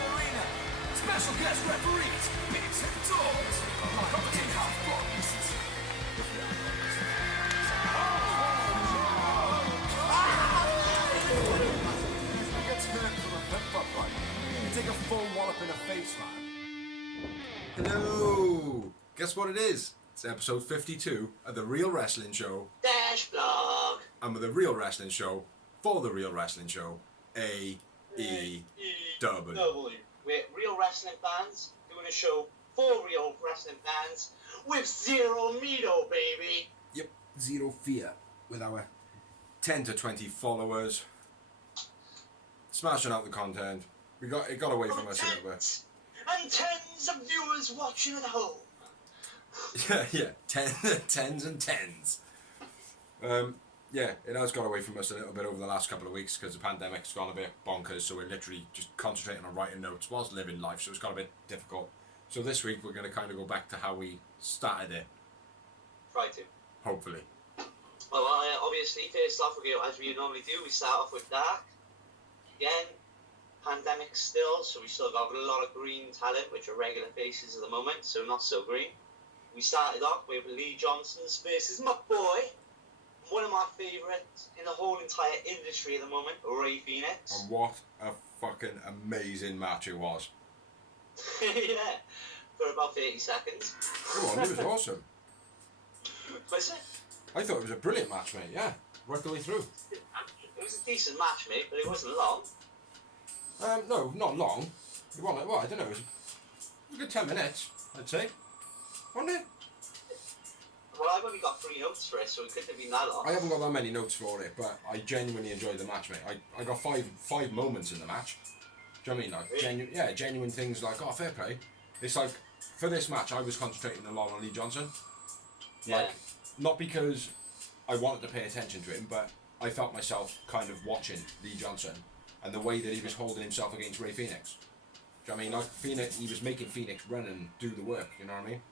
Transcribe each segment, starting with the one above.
Arena. Special guest referees, bigs and dogs. Commenting half bodies. He gets hurt from a pep-up fight. You take a full wallop in the face, man. Hello! Guess what it is? It's episode 52 of The Real Wrestling Show. Dash blog. And with The Real Wrestling Show, for The Real Wrestling Show, AEW. We're real wrestling fans doing a show for real wrestling fans with zero medo, baby. Yep, zero fear with our 10 to 20 followers. Smashing out the content. It got away from us a little bit. And tens of viewers watching at home. Yeah, tens and tens. Yeah, it has got away from us a little bit over the last couple of weeks because the pandemic's gone a bit bonkers, so we're literally just concentrating on writing notes whilst living life, so it's got a bit difficult. So this week we're going to kind of go back to how we started it. Try to. Hopefully. Well, obviously, first off, as we normally do, we start off with Dark. Again, pandemic still, so we still got a lot of green talent, which are regular faces at the moment, so not so green. We started off with Lee Johnson's versus my boy, one of my favourites in the whole entire industry at the moment, Ray Phoenix. And what a fucking amazing match it was. Yeah, for about 30 seconds. Come on, it was awesome. Was it? I thought it was a brilliant match, mate, yeah. Right the way through. It was a decent match, mate, but it wasn't long. No, not long. It wasn't, well, I don't know, it was a good 10 minutes, I'd say. Wasn't it? Well, I've only got 3 notes for it, so it couldn't have been that long. I haven't got that many notes for it, but I genuinely enjoyed the match, mate. I got five moments in the match. Do you know what I mean? Like, really? Genuine things like, oh, fair play. It's like, for this match, I was concentrating a lot on Lee Johnson. Yeah. Like, not because I wanted to pay attention to him, but I felt myself kind of watching Lee Johnson and the way that he was holding himself against Ray Phoenix. Do you know what I mean? Like, Phoenix, he was making Phoenix run and do the work, you know what I mean?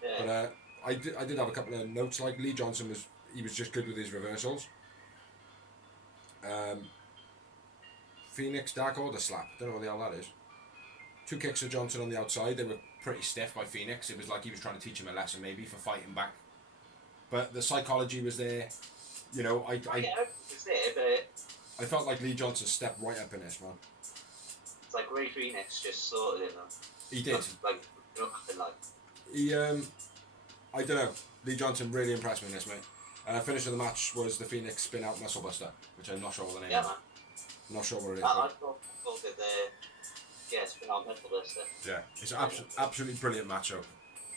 Yeah. But I did have a couple of notes, like Lee Johnson was just good with his reversals. Phoenix Dark Order slap, don't know what the hell that is. 2 kicks of Johnson on the outside, they were pretty stiff by Phoenix. It was like he was trying to teach him a lesson maybe for fighting back. But the psychology was there, you know, Yeah, it was there, but I felt like Lee Johnson stepped right up in this, man. it's like Ray Phoenix just sorted it, man. He did. Like, nothing like. He, I don't know, Lee Johnson really impressed me in this, mate. Finish of the match was the Phoenix spin out muscle buster, which I'm not sure what the name Yeah, is. man. I'm not sure what it is. I thought that yeah, it's been on mental list. Yeah, it's an absolutely brilliant match. So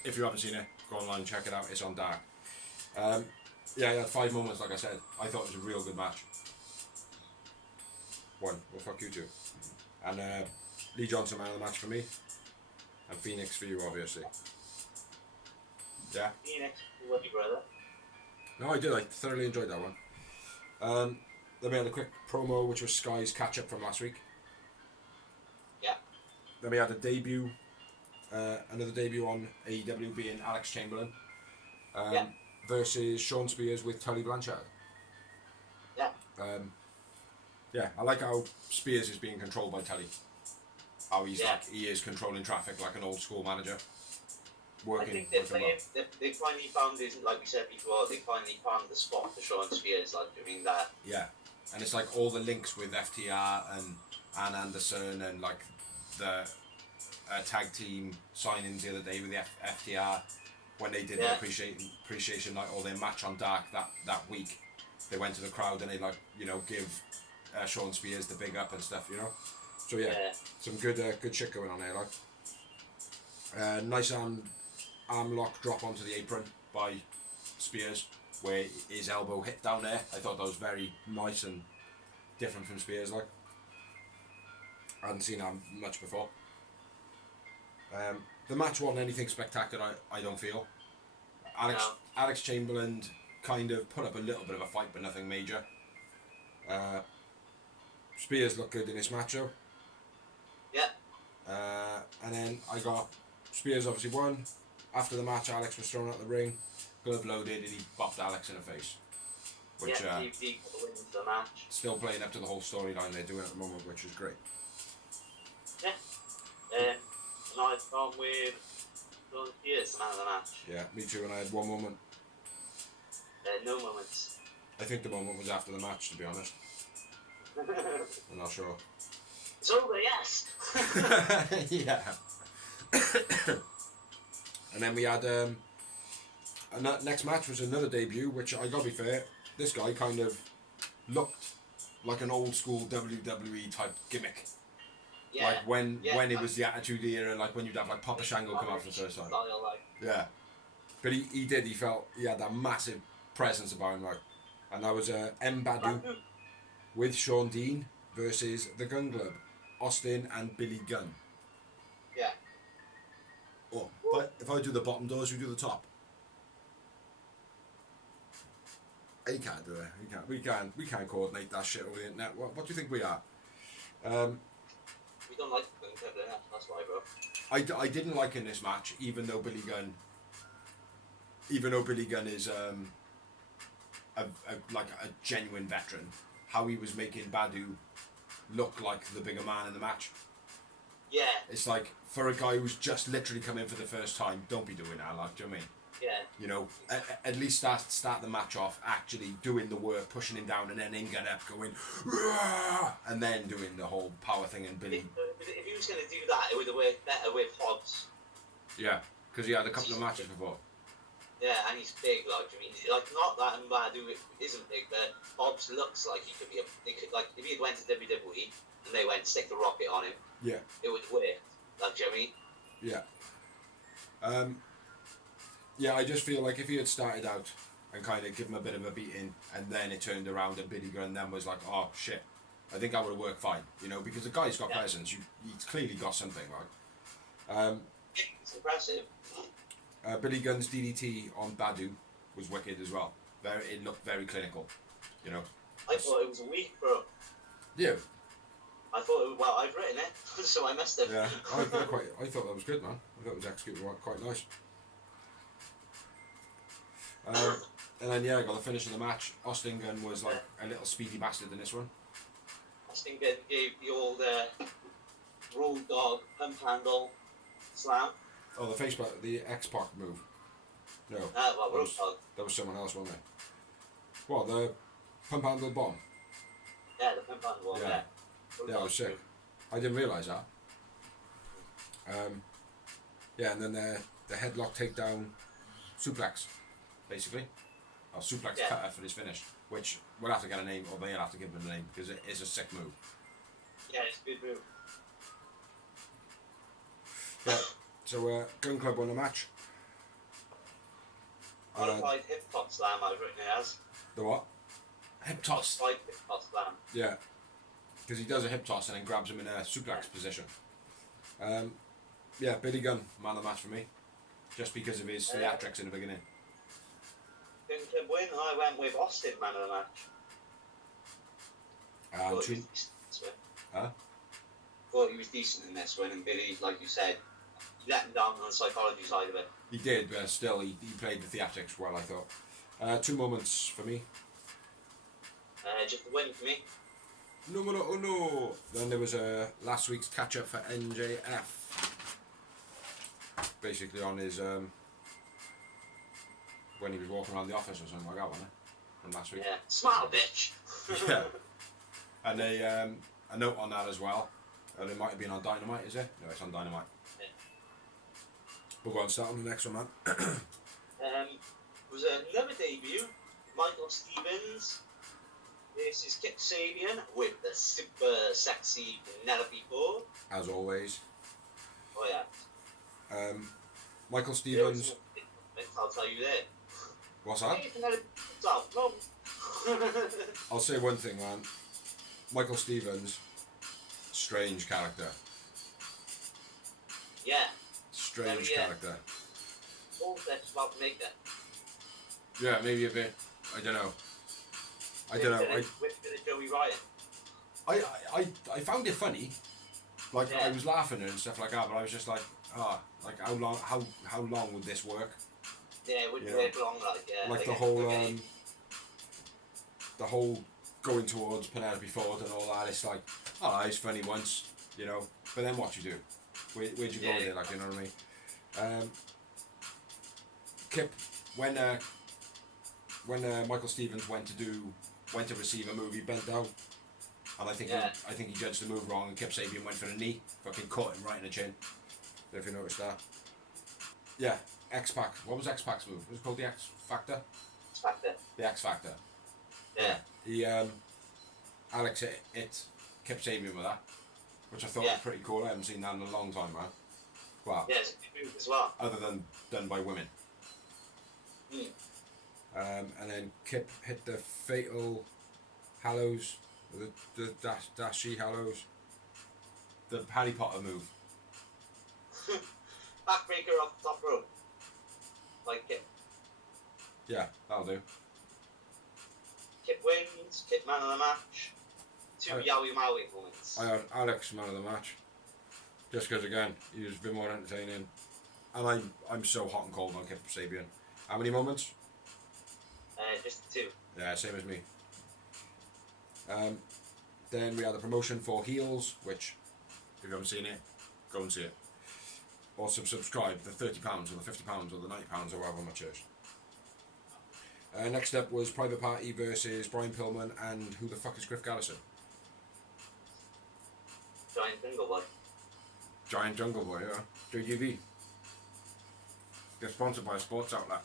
if you haven't seen it, go online and check it out. It's on Dark. Yeah, he had 5 moments, like I said. I thought it was a real good match. 1, well, fuck you two. And Lee Johnson, man of the match for me. And Phoenix for you, obviously. Yeah? Phoenix, love you, brother. No, I did. I thoroughly enjoyed that one. Then we had a quick promo, which was Sky's catch-up from last week. Yeah. Then we had a debut, another debut on AEW being Alex Chamberlain. Yeah. Versus Sean Spears with Tully Blanchard. Yeah. Yeah, I like how Spears is being controlled by Tully. How he's Yeah. like, he is controlling traffic like an old school manager. I Working think well. they finally found this, like we said before, they finally found the spot for Sean Spears, like doing that. Yeah, and it's like all the links with FTR and Ann Anderson and like the tag team signings the other day with the FTR when they did the appreciation night or their match on Dark that week. They went to the crowd and they like, you know, give Sean Spears the big up and stuff, you know. So yeah. Some good shit going on there, like. Nice arm lock drop onto the apron by Spears, where his elbow hit down there. I thought that was very nice and different from Spears, like. I hadn't seen that much before. The match wasn't anything spectacular, I don't feel. Alex Chamberlain kind of put up a little bit of a fight, but nothing major. Spears looked good in this match, though. Yeah. And then I got Spears obviously won. After the match, Alex was thrown out the ring, glove loaded, and he bopped Alex in the face. which DVD got the win for the match. still playing up to the whole storyline they're doing at the moment, which is great. Yeah. And I've gone with Volunteers, man of the match. Yeah, me too, and I had one moment. No moments. I think the moment was after the match, to be honest. I'm not sure. It's over, yes! Yeah. And then we had and that next match was another debut, which I gotta be fair, this guy kind of looked like an old school WWE type gimmick. Yeah. Like when it was the Attitude Era, like when you'd have like Papa Shango come out for the first time. Style, like. Yeah. But he had that massive presence about him, like. And that was M. Badu with Sean Dean versus the Gun Club, Austin and Billy Gunn. Yeah. Oh, but if I do the bottom doors, you do the top. You can't do it. We can't coordinate that shit over the internet. What do you think we are? We don't like the Gun Club, yeah. That's why, bro. I didn't like in this match, even though Billy Gunn is a genuine veteran, how he was making Badu look like the bigger man in the match. Yeah. It's like, for a guy who's just literally come in for the first time, don't be doing that, like, do you know what I mean? Yeah. You know, at least start the match off actually doing the work, pushing him down, and then him get up, going, "Rah!" and then doing the whole power thing and Billy. If he was going to do that, it would have worked better with Hobbs. Yeah, because he had a couple of matches before. Yeah, and he's big, like, I mean, like, not that Mbadu isn't big, but Hobbs looks like he could be like, if he had went to WWE and they went, stick the rocket on him, Yeah. it would work, like, do you know what I mean? Yeah. Yeah, I just feel like if he had started out and kind of give him a bit of a beating, and then it turned around and Billy Gunn then was like, oh shit, I think that would have worked fine, you know, because the guy's got presence, he's clearly got something, right? It's impressive. Billy Gunn's DDT on Badu was wicked as well. It looked very clinical, you know. I thought it was weak, bro. Yeah. I thought, well, I've written it, so I must have. Yeah, I thought that was good, man. I thought it was executed quite nice. And then I got the finish of the match. Austin Gunn was like a little speedy bastard in this one. Austin Gunn gave the old road dog pump handle slam. Oh, the X-Pac move. No. Well, road dog. That was someone else, wasn't it? What, the pump handle bomb? Yeah, the pump handle one, yeah. Yeah, I was sick. I didn't realise that. Yeah, and then the headlock takedown suplex, basically. Or suplex cutter for his finish, which we'll have to get a name, or they'll have to give him a name, because it is a sick move. Yeah, it's a good move. Yeah, so Gun Club won the match. Modified hip toss slam, I've written it as. The what? Hip toss. Modified hip toss slam. Yeah, because he does a hip toss and then grabs him in a suplex position. Yeah, Billy Gunn, man of the match for me, just because of his theatrics in the beginning. Gun Club win, I went with Austin, man of the match. Thought he was decent in this one, and Billy, like you said, he let him down on the psychology side of it. He did, but still, he played the theatrics well, I thought. 2 moments for me. Just a win for me. Numero uno. Then there was last week's catch-up for NJF. Basically on his, when he was walking around the office or something like that, wasn't it? From last week. Yeah, smile, bitch! Yeah. And a note on that as well. It might have been on Dynamite, is it? No, it's on Dynamite. Yeah. We'll go and start on the next one, man. It was another debut. Michael Stevens versus Kip Sabian with the super sexy Penelope Ford. As always. Oh yeah. Michael Stevens. I'll tell you that. What's that? I'll say one thing, man. Michael Stevens, strange character. Yeah. Strange character. All that's about to make that. Yeah, maybe a bit. I don't know. With Joey Ryan. I found it funny. Like I was laughing and stuff like that, but I was just like, like how long would this work? Yeah, it wouldn't work long, like like the whole the whole going towards Penelope Ford and all that, it's like, oh, it's funny once, you know, but then what you do? Where'd you go with it, like, you know what I mean? Kip, when Michael Stevens went to receive a move, he bent down, and I think he judged the move wrong, and Kip Sabian went for the knee, fucking caught him right in the chin. If you noticed that. Yeah, X-Pac. What was X-Pac's move? Was it called the X Factor? X-Factor. The X Factor. Yeah. He Alex hit Kip Sabian with that, which I thought was pretty cool. I haven't seen that in a long time, man. Well, yeah, it's a good move as well. Other than done by women. And then Kip hit the fatal Hallows, the Dashy Hallows, the Harry Potter move. Backbreaker off the top rope. Like Kip. Yeah, that'll do. Kip wins, Kip man of the match. Two Yowie Maui moments. I had Alex man of the match. Just because, again, he was a bit more entertaining. And I'm so hot and cold on Kip Sabian. How many moments? Just two. Yeah, same as me. Then we had the promotion for heels, which, if you haven't seen it, go and see it. Or subscribe for £30 or the £50 or the £90 or however much it is. Next up was Private Party versus Brian Pillman and who the fuck is Griff Gallison? Giant Jungle Boy. Giant Jungle Boy, yeah. JGV. They're sponsored by a sports outlet.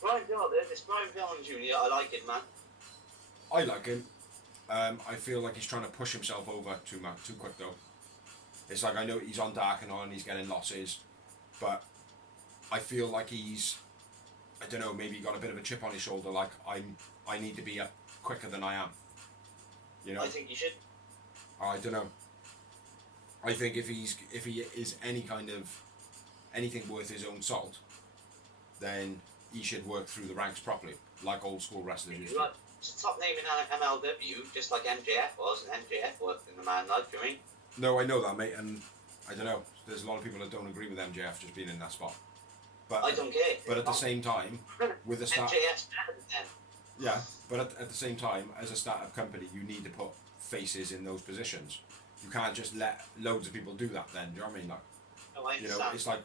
Brian Pillman, this Brian Pillman Jr., I like it, man. I like him. I feel like he's trying to push himself over too quick though. It's like, I know he's on Dark and on, he's getting losses, but I feel like he's, I don't know, maybe got a bit of a chip on his shoulder, like I need to be up quicker than I am. You know? I think he should. I don't know. I think if he is anything worth his own salt, then he should work through the ranks properly, like old school wrestlers used to. It's a top name in MLW, just like MJF was, and MJF worked in the man life, do you mean? No, I know that, mate, and I don't know. There's a lot of people that don't agree with MJF just being in that spot. But I don't care. But at the same time, with the start, MJF's better than them. yeah. But at the same time, as a startup company, you need to put faces in those positions. You can't just let loads of people do that. Then, do you know what I mean? Like, No, I you understand. know, it's like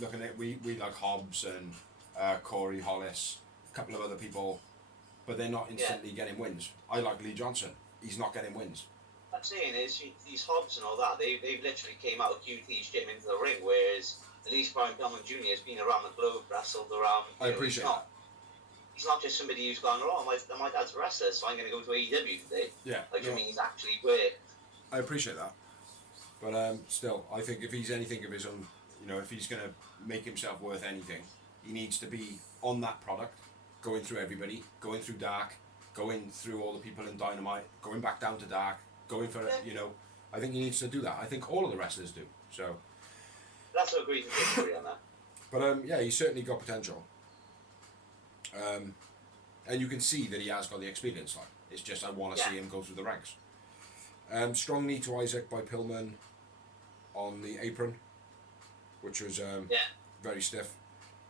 looking at we like Hobbs and Corey Hollis, a couple of other people, but they're not instantly getting wins. I like Lee Johnson. He's not getting wins. What I'm saying is, these Hobbs and all that, they've literally came out of QT's gym into the ring, whereas at least Brian Pillman Jr. has been around the globe, wrestled around. I appreciate that. He's not just somebody who's gone, oh, my dad's a wrestler, so I'm going to go to AEW today. Yeah. Like, no, I mean, he's actually worked. I appreciate that. But still, I think if he's anything of his own, you know, if he's going to make himself worth anything, he needs to be on that product, going through everybody, going through Dark, going through all the people in Dynamite, going back down to Dark, going for, you know, I think he needs to do that. I think all of the wrestlers do. So. That's what agrees to disagree on that. But yeah, he's certainly got potential. And you can see that he has got the experience. Like, it's just I want to see him go through the ranks. Strong knee to Isaac by Pillman on the apron, which was very stiff.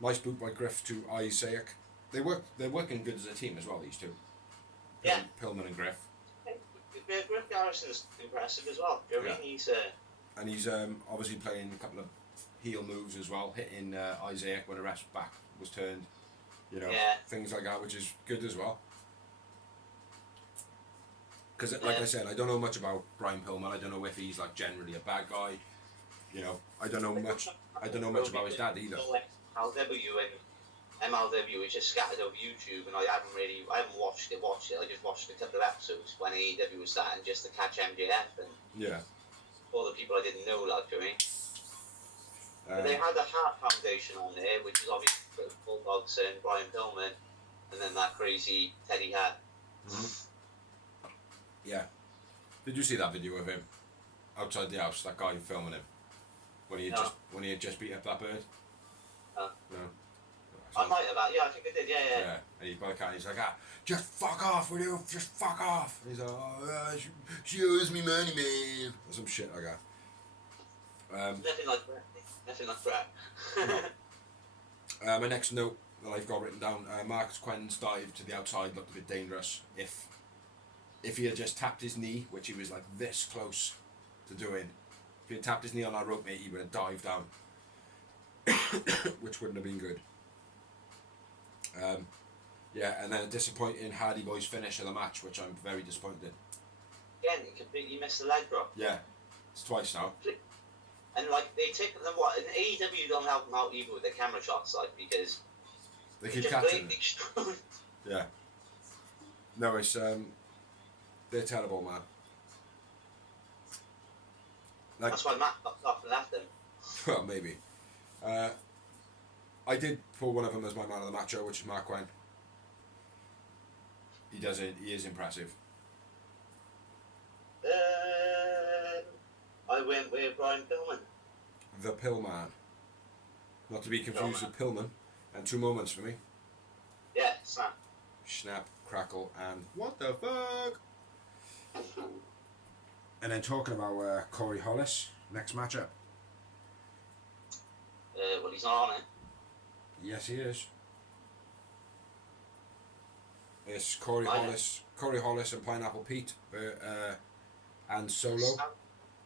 Nice boot by Griff to Isaac. They're working good as a team as well, these two. Pillman and Griff. Griff Garrison's impressive as well. Do you know what I mean? And he's obviously playing a couple of heel moves as well, hitting Isaac when the ref's back was turned. You know, things like that, which is good as well. Because, like I said, I don't know much about Brian Pillman. I don't know if he's like generally a bad guy. You know, I don't know much about his dad either. MLW and MLW is just scattered over YouTube, and I haven't watched it. I just watched a couple of episodes when AEW was starting just to catch MJF and all the people I didn't know, like, do you know what I mean? But they had the Heart Foundation on there, which is obviously Bulldogs and Brian Pillman, and then that crazy Teddy Hart. Mm-hmm. Yeah. Did you see that video of him outside the house? That guy filming him when he had just beat up that bird. No. I might have. I think I did. Yeah. And he's by the cat. And he's like, just fuck off, will you? Just fuck off. And he's like, oh, she owes me money, man, or some shit like that. Nothing like that. Nothing like that. My next note that I've got written down. Marcus Quinn's dive to the outside looked a bit dangerous. If he had just tapped his knee, which he was like this close to doing, if he had tapped his knee on that rope, mate, he would have dived down, which wouldn't have been good. Yeah, and then a disappointing Hardy Boys finish of the match, which I'm very disappointed in. Again, he completely missed the leg drop. Yeah, it's twice now. And like they take them what? And AEW don't help them out either with their camera shots, like because They keep just catching blatantly it. Yeah. No, it's they're terrible, man. Like, That's why Matt fucked off and left him. well, maybe. I did pull one of them as my man of the match, which is Mark Quinn. He does it. He is impressive. I went with Brian Pillman. The Pillman. Not to be confused with Pillman. And 2 moments for me. Yeah, snap. Snap, crackle, and what the fuck? And then talking about Corey Hollis, next matchup. Well, he's not on it. Yes, he is. It's Corey Hollis and Pineapple Pete, and Solo.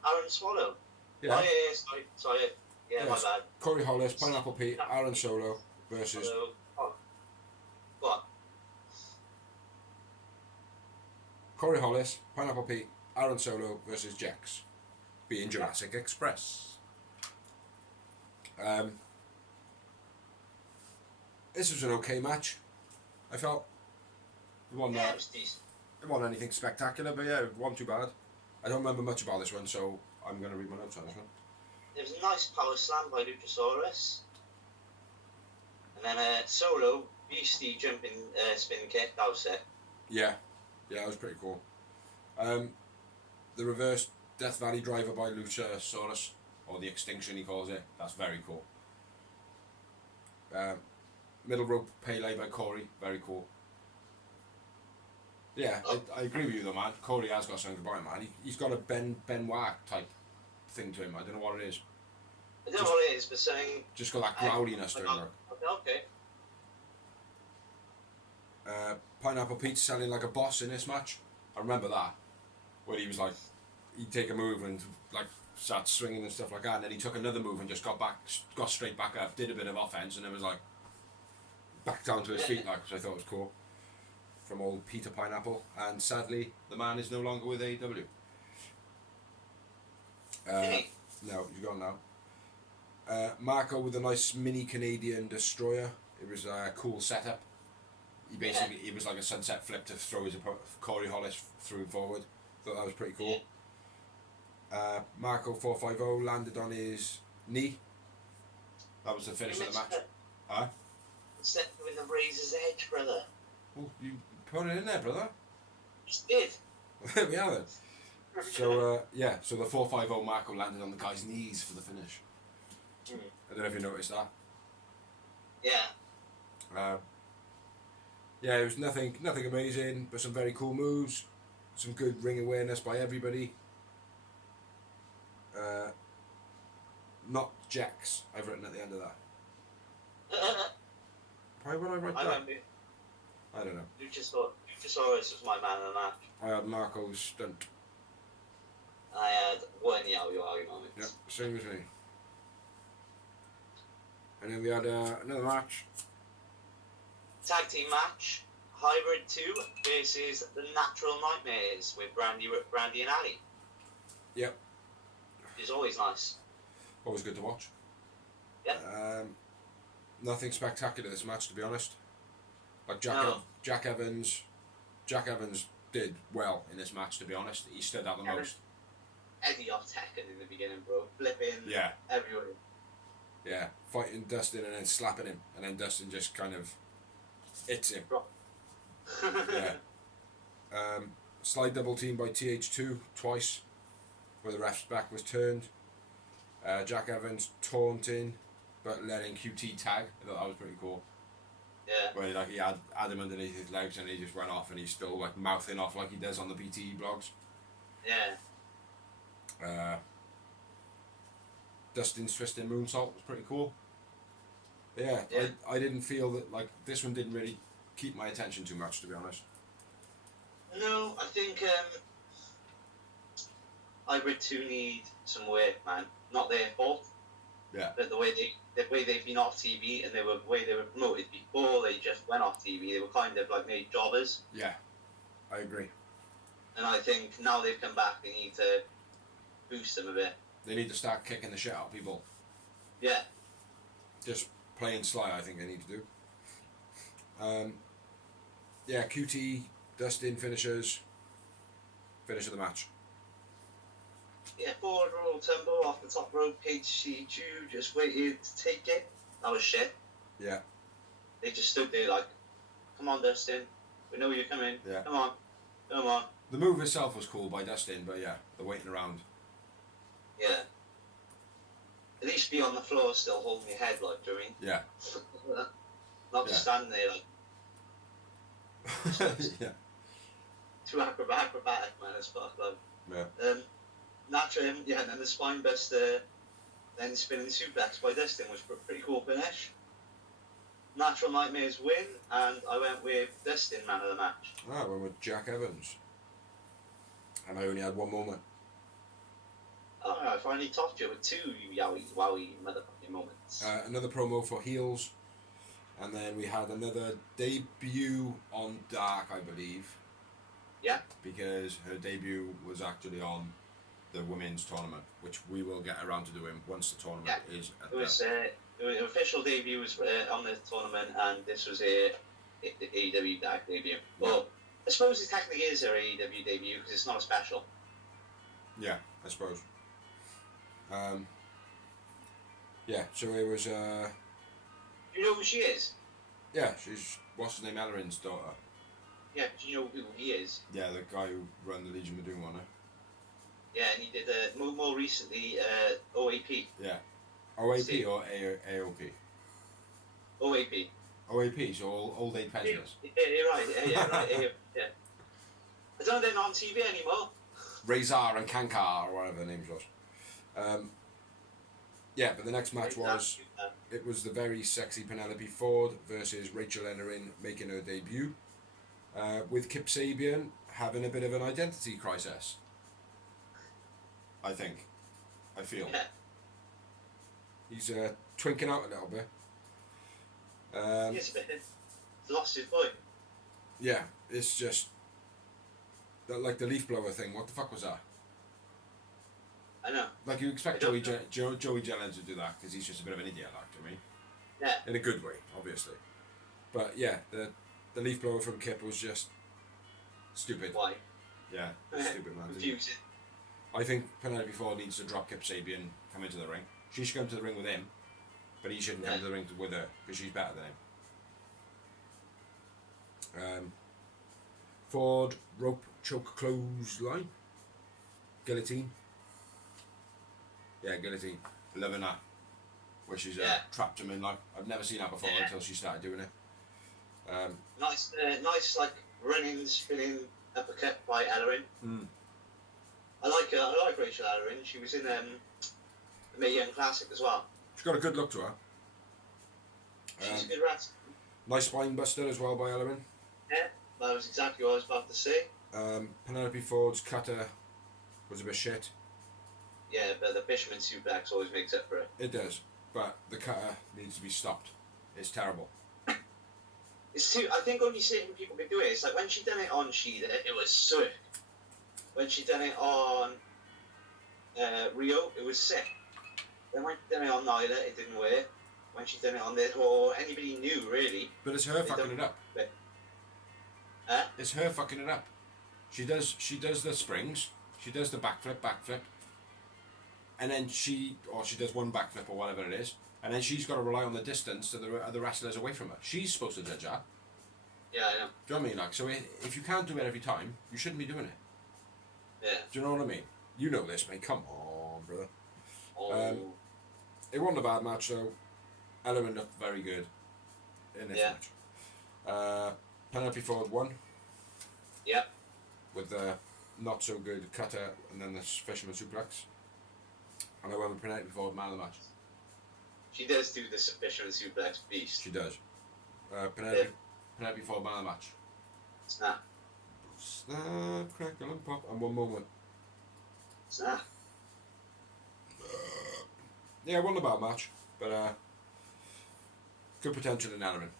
Aaron Swallow. Yeah. Oh, yeah, sorry. Yeah, Yes. my bad. Corey Hollis, Pineapple Pete, Aaron Solo versus What? Corey Hollis, Pineapple Pete, Aaron Solo versus Jax, being Jurassic Express. This was an okay match. I felt it wasn't, Yeah, it was decent. it wasn't anything spectacular, but yeah, it wasn't too bad. I don't remember much about this one, so I'm going to read my notes on this one. There was a nice power slam by Luchasaurus. And then Solo, beastie jumping spin kick, that was it. Yeah, that was pretty cool. The reverse Death Valley driver by Luchasaurus, or the Extinction he calls it, that's very cool. Middle rope Pele by Corey, very cool. Yeah, I agree with you though, man. Corey has got something about him, man. He's got a Benoit type thing to him. I don't know what it is. I don't know what it is, but saying... Just got that growliness to him. Okay. Pineapple Pete selling like a boss in this match. I remember that. Where he was like, he'd take a move and like start swinging and stuff like that, and then he took another move and just got straight back up, did a bit of offense, and then was like back down to his feet, like, which I thought was cool. From old Peter Pineapple, and sadly, the man is no longer with AEW. No, he's gone now. Marco with a nice mini Canadian destroyer. It was a cool setup. It was like a sunset flip to throw his Corey Hollis through and forward. Thought that was pretty cool. Marco 450 landed on his knee. That was the finish of the match. Huh? Instead of doing the razor's edge, brother. Well, you put it in there, brother. Just did. There we have it. So, so the 450 Marco landed on the guy's knees for the finish. I don't know if you noticed that. Yeah. It was nothing amazing, but some very cool moves. Some good ring awareness by everybody. Not Jax, I've written at the end of that. Why would I write that? I don't know. Luchasaurus was my man in the match. I had Marco's stunt. I had one Yaoi moment. Yep, same as me. And then we had another match. Tag team match. Hybrid 2 versus the Natural Nightmares with Brandy and Ali. Yep. Which is always nice. Always good to watch. Yep. Nothing spectacular this match, to be honest. Like Jack Evans did well in this match, to be honest. He stood out the most. Eddie off Tekken in the beginning, bro. Flipping everywhere. Yeah, fighting Dustin and then slapping him, and then Dustin just kind of hits him. Yeah. Slide double team by TH2 twice, where the ref's back was turned. Jack Evans taunting, but letting QT tag. I thought that was pretty cool. Yeah. Where he had him underneath his legs and he just went off and he's still like mouthing off like he does on the BTE blogs. Yeah. Dustin's twisting moonsault was pretty cool. Yeah, Yeah. I didn't feel that, like, this one didn't really keep my attention too much, to be honest. No, I think Hybrid 2 need some work, man. Not their fault. Yeah. But the way they've been off TV and the way they were promoted before they just went off TV, they were kind of like made jobbers. Yeah, I agree. And I think now they've come back, they need to boost them a bit. They need to start kicking the shit out of people. Yeah. Just playing sly, I think they need to do. Yeah, QT, Dustin finishes. Finish of the match. Yeah, forward roll tumble off the top rope, HC2 just waited to take it. That was shit. Yeah. They just stood there like, come on, Dustin. We know you're coming. Yeah. Come on. Come on. The move itself was cool by Dustin, but yeah, the waiting around. Yeah. At least be on the floor still holding your head, like, do you know what Yeah. I mean? Not just standing there, like, Yeah. too acrobatic, man, as fuck, like. Yeah. Yeah, and then the spine buster, then spinning suplex by Dustin was a pretty cool finish. Natural Nightmares win, and I went with Dustin man of the match. I went with Jack Evans. And I only had one moment. Oh, I finally topped you with two yowie motherfucking moments. Another promo for heels. And then we had another debut on Dark, I believe. Yeah. Because her debut was actually on the women's tournament, which we will get around to doing once the tournament is at The official debut was on the tournament, and this was the AEW Dark debut. Yeah. Well, I suppose it technically is her AEW debut because it's not a special. Yeah, I suppose. Yeah, so it was. Do you know who she is? Yeah, she's what's his name, Ellerin's daughter. Yeah, do you know who he is? Yeah, the guy who ran the Legion of Doom on her. Yeah, and he did more recently OAP. Yeah. OAP Steve. or AOP? OAP. OAP, so old age pensioners. Yeah, you're right. Yeah, right. Yeah. I don't know they're not on TV anymore. Razor and Kankar, or whatever their names was. Yeah, but the next match was, it was the very sexy Penelope Ford versus Rachel Ellering making her debut, with Kip Sabian having a bit of an identity crisis. I think. I feel. Yeah. He's twinking out a little bit. Yes, but he's lost his boy. Yeah, it's just that, like the leaf blower thing. What the fuck was that? I know. Like you expect I Joey don't Joey Jennings to do that because he's just a bit of an idiot, like to me. Yeah. In a good way, obviously. But yeah, the leaf blower from Kip was just stupid. Why? Yeah, stupid man. Confusing. I think Penelope Ford needs to drop Kip Sabian, come into the ring. She should come to the ring with him, but he shouldn't come to the ring with her because she's better than him. Ford rope choke clothesline, guillotine. Yeah, guillotine. Loving that. Where she's trapped him in, like, I've never seen that before until she started doing it. Nice, like running, spinning uppercut by Ellering. Mm. I like her. I like Rachel Ellering. She was in the Mae Young Classic as well. She's got a good look to her. She's a good rat. Nice spine buster as well by Ellering. Yeah, that was exactly what I was about to say. Penelope Ford's cutter was a bit shit. Yeah, but the Fisherman suplex always makes up for it. It does, but the cutter needs to be stopped. It's terrible. It's too. I think only certain people can do it. It's like when she done it on Sheeda, it was sick. When she done it on Rio, it was sick. Then when she done it on Nyla, it didn't work. When she done it on this, or anybody new really. But it's her fucking it up. Huh? It's her fucking it up. She does the springs. She does the backflip. And then she does one backflip or whatever it is. And then she's got to rely on the distance to the other wrestlers away from her. She's supposed to judge that. Yeah, I know. Do you know what I mean? Like, so if you can't do it every time, you shouldn't be doing it. Yeah. Do you know what I mean? You know this, mate. Come on, brother. Oh. It wasn't a bad match, though. Ellering looked very good in this match. Penelope Ford won. Yep. With the not so good cutter and then the fisherman suplex. And I went with Penelope Ford man of the match. She does do the submission suplex beast. She does. Penelope Ford man of the match. Snap. Snap, crackle and pop, and one moment. Snap. Yeah, it wasn't a bad match, but good potential in element.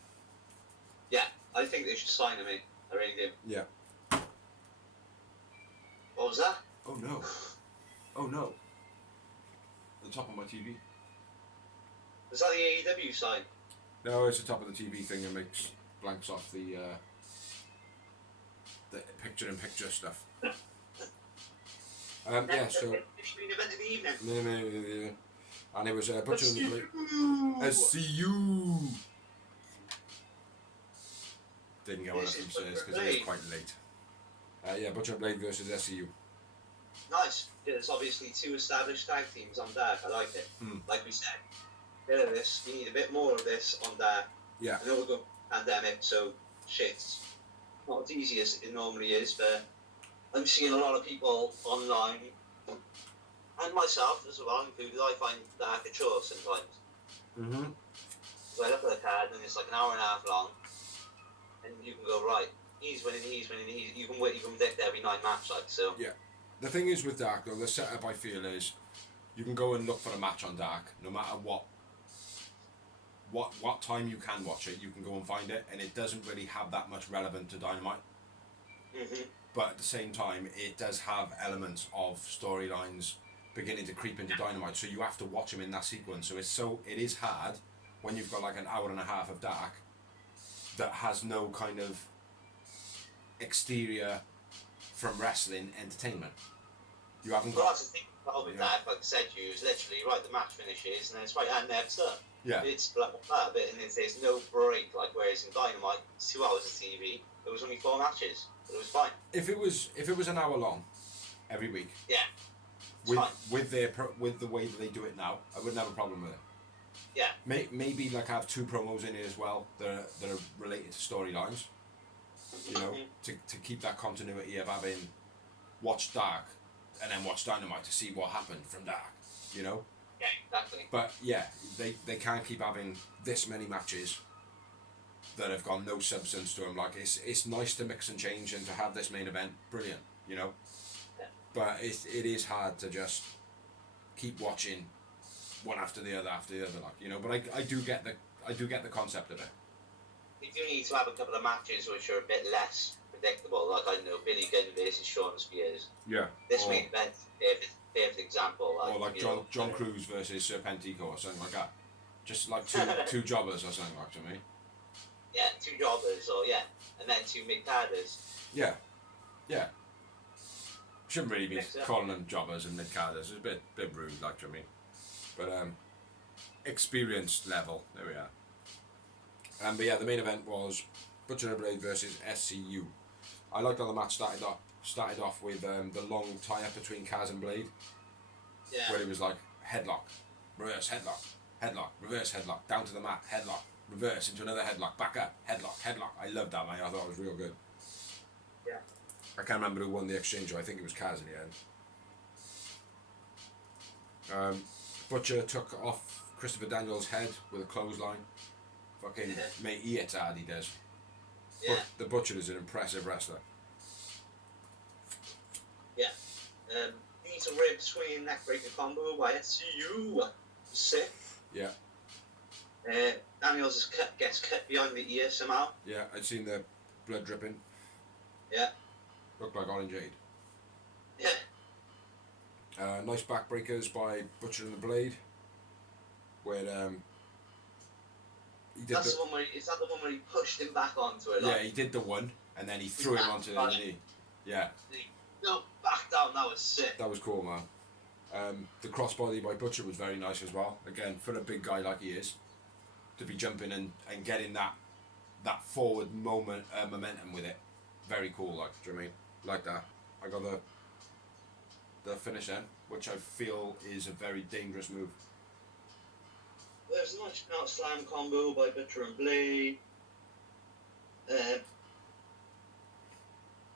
Yeah, I think they should sign him in. I really do. Yeah. What was that? Oh no. Oh no. The top of my TV. Was that the AEW sign? No, it's the top of the TV thing that makes blanks off the picture-in-picture stuff. Yeah, so... Main event of the evening. No. And it was Butcher and the Blade. SCU! Didn't go on enough because it was quite late. Yeah, Butcher and Blade versus SCU. Nice. There's obviously 2 established tag teams on Dark. I like it. Like we said. Bit of this. We need a bit more of this on Dark. Yeah. I know we're going pandemic, so shit's not as easy as it normally is, but I'm seeing a lot of people online, and myself as well included, I find Dark a chore sometimes. Mm-hmm. So I look at the card and it's like an hour and a half long, and you can go, right, he's winning, you can predict every 9 match, like, so. Yeah. The thing is with Dark, though, the setup I feel is you can go and look for a match on Dark, no matter what time you can watch it, you can go and find it, and it doesn't really have that much relevant to Dynamite. Mm-hmm. But at the same time, it does have elements of storylines beginning to creep into Dynamite, so you have to watch them in that sequence. So it is hard when you've got like an hour and a half of Dark that has no kind of exterior from wrestling entertainment. You haven't got... Well, that's the thing with Dark, like I said to you, is literally, right, the match finishes, and then it's right, and next up. Yeah. It's like that a bit, and there's no break, like whereas in Dynamite, it's 2 hours of TV, there was only 4 matches, but it was fine. If it was an hour long every week, Yeah. with the way that they do it now, I wouldn't have a problem with it. Yeah. Maybe like have 2 promos in it as well that are related to storylines. You know, to keep that continuity of having watched Dark and then watch Dynamite to see what happened from Dark. You know. Yeah, exactly. But yeah, they can't keep having this many matches that have got no substance to them. Like it's nice to mix and change and to have this main event, brilliant, you know. Yeah. But it is hard to just keep watching one after the other, like, you know. But I do get the concept of it. You do need to have a couple of matches which are a bit less predictable, like, I don't know, Billy Gunn versus Sean Spears. Yeah. This main event, perfect example. Like, or like John Cruz versus Serpentico or something like that. Just like two jobbers or something like to me. Yeah, 2 jobbers, or and then 2 mid-carders. Yeah. Shouldn't really be calling them jobbers and mid-carders. It's a bit rude, like, to me. But experience level, there we are. But yeah, the main event was Butcher and Blade versus SCU. I liked how the match started off with the long tie-up between Kaz and Blade. Yeah. Where it was like headlock, reverse headlock, headlock, reverse headlock, down to the mat, headlock, reverse into another headlock, back up, headlock, headlock. I loved that, man. I thought it was real good. Yeah. I can't remember who won the exchange. I think it was Kaz in the end. Butcher took off Christopher Daniels' head with a clothesline. Fucking mate, he hits hard, he does. Yeah. But the Butcher is an impressive wrestler. Yeah. These are rib swinging neckbreaker combo by SCU. Sick. Yeah. Daniels gets cut behind the ear somehow. Yeah, I'd seen the blood dripping. Yeah. Looked like orange aid. Yeah. Nice backbreakers by Butcher and the Blade. Where he did That's the one where is that the one where he pushed him back onto it? Yeah, he did the one and then he threw him onto the knee. Yeah. No, back down. That was sick. That was cool, man. The crossbody by Butcher was very nice as well. Again, for a big guy like he is, to be jumping and getting that forward momentum with it, very cool. Like, do you know what I mean? Like that. I got the finish then, which I feel is a very dangerous move. There's a nice out slam combo by Butcher and Blade.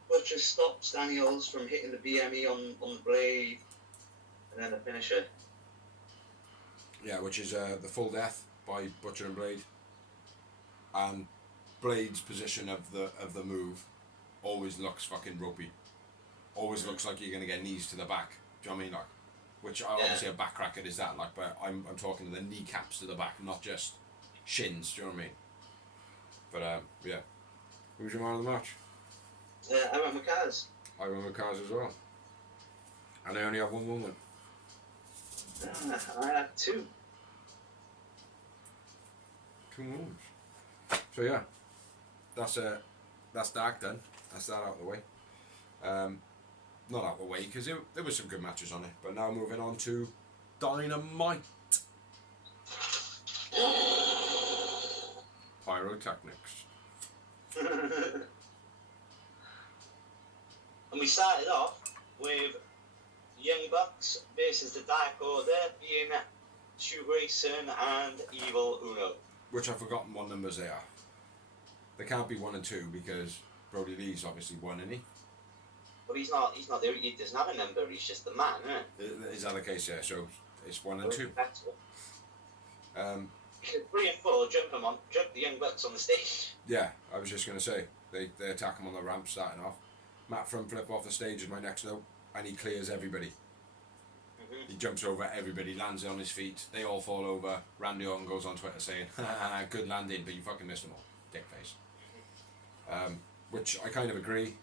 Butcher stops Daniels from hitting the BME on the Blade, and then the finisher. Yeah, which is the full death by Butcher and Blade. And Blade's position of the move always looks fucking ropey. Always looks like you're gonna get knees to the back. Do you know what I mean? Like, which obviously a back cracker is that, like, but I'm talking to the kneecaps to the back, not just shins. Do you know what I mean? But yeah. Who's your man of the match? I went with Kaz. I went with Kaz as well. And I only have one woman. I have 2. 2 women. So yeah, that's dark then. That's that out of the way. Not out of the way because there was some good matches on it. But now moving on to Dynamite. Pyrotechnics. And we started off with Young Bucks versus the Dark Order, being Stu Grayson and Evil Uno. Which I've forgotten what numbers they are. They can't be 1 and 2 because Brody Lee's obviously 1, isn't he? But he's not there. He doesn't have a number. He's just the man, isn't it? Is that the case? Yeah. So it's 1 and 2. Because 3 and 4 jump the Young Bucks on the stage. Yeah, I was just gonna say they attack him on the ramp starting off. Matt front flip off the stage is my next note, and he clears everybody. He jumps over everybody, lands on his feet. They all fall over. Randy Orton goes on Twitter saying, "Good landing, but you fucking missed them all, dick face." Which I kind of agree.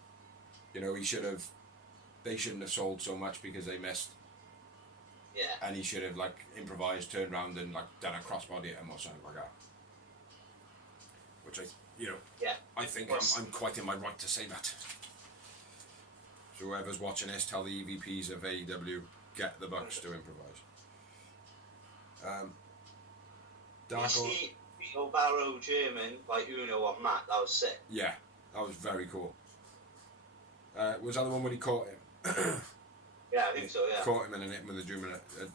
You know, they shouldn't have sold so much because they missed. Yeah. And he should have like improvised, turned around, and like done a crossbody at him or something like that. Which I think I'm quite in my right to say that. So whoever's watching this, tell the EVPs of AEW, get the Bucks to improvise. Dark Order. Barrow German by Uno on Matt. That was sick. Yeah, that was very cool. Was that the one when he caught him? Yeah, I think so. Yeah. Caught him and then hit him with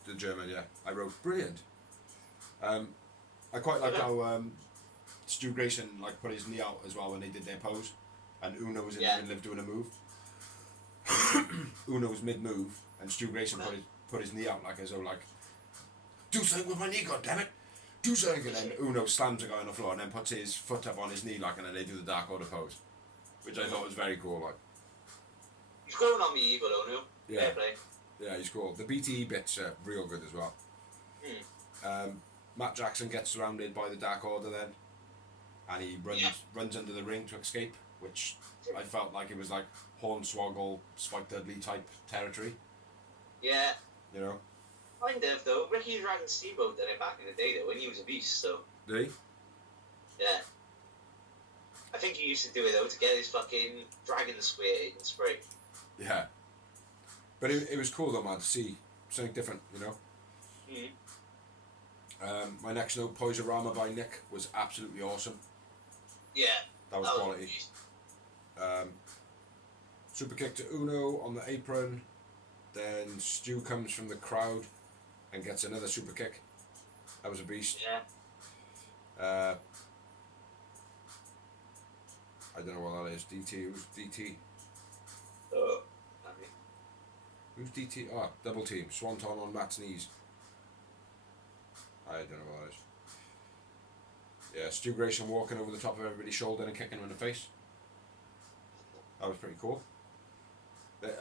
the German. Yeah, I wrote brilliant. I quite like how Stu Grayson like put his knee out as well when they did their pose, and Uno was in the middle of doing a move. Uno was mid-move, and Stu Grayson put his knee out like as though like, do something with my knee, goddammit! Do something, and then Uno slams the guy on the floor and then puts his foot up on his knee like, and then they do the Dark Order pose, which I thought was very cool. Like, he's growing on me, Evil Uno. Yeah. Fair play. Yeah, he's cool. The BTE bits are real good as well. Matt Jackson gets surrounded by the Dark Order then, and he runs under the ring to escape, which I felt like it was like Hornswoggle, Spike Dudley type territory. Yeah. You know? Kind of, though. Ricky Dragon Steamboat did it back in the day, though, when he was a beast, so... Did he? Yeah. I think he used to do it, though, to get his fucking dragon spray. Yeah. But it was cool, though, man, to see something different, you know? My next note, Poisorama by Nick, was absolutely awesome. Yeah. That was quality. Super kick to Uno on the apron. Then Stu comes from the crowd and gets another super kick. That was a beast. Yeah. I don't know what that is. DT. Who's DT? Who's DT? Oh, double team. Swanton on Matt's knees. I don't know what that is. Yeah, Stu Grayson walking over the top of everybody's shoulder and kicking him in the face. That was pretty cool.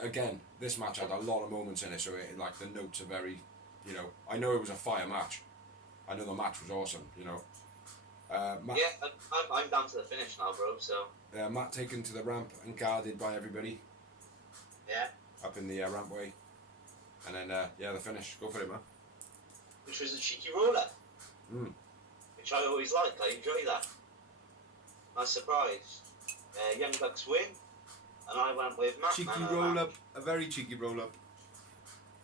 Again, this match had a lot of moments in it, so like the notes are very, you know, I know it was a fire match. I know the match was awesome, you know. Yeah, I'm down to the finish now, bro, so... Matt taken to the ramp and guarded by everybody. Yeah. Up in the rampway. And then, the finish. Go for it, man. Which was a cheeky roller. Which I always like. I enjoy that. Nice surprise. Young Bucks win. And I went with Matt. Cheeky roll up. A very cheeky roll up.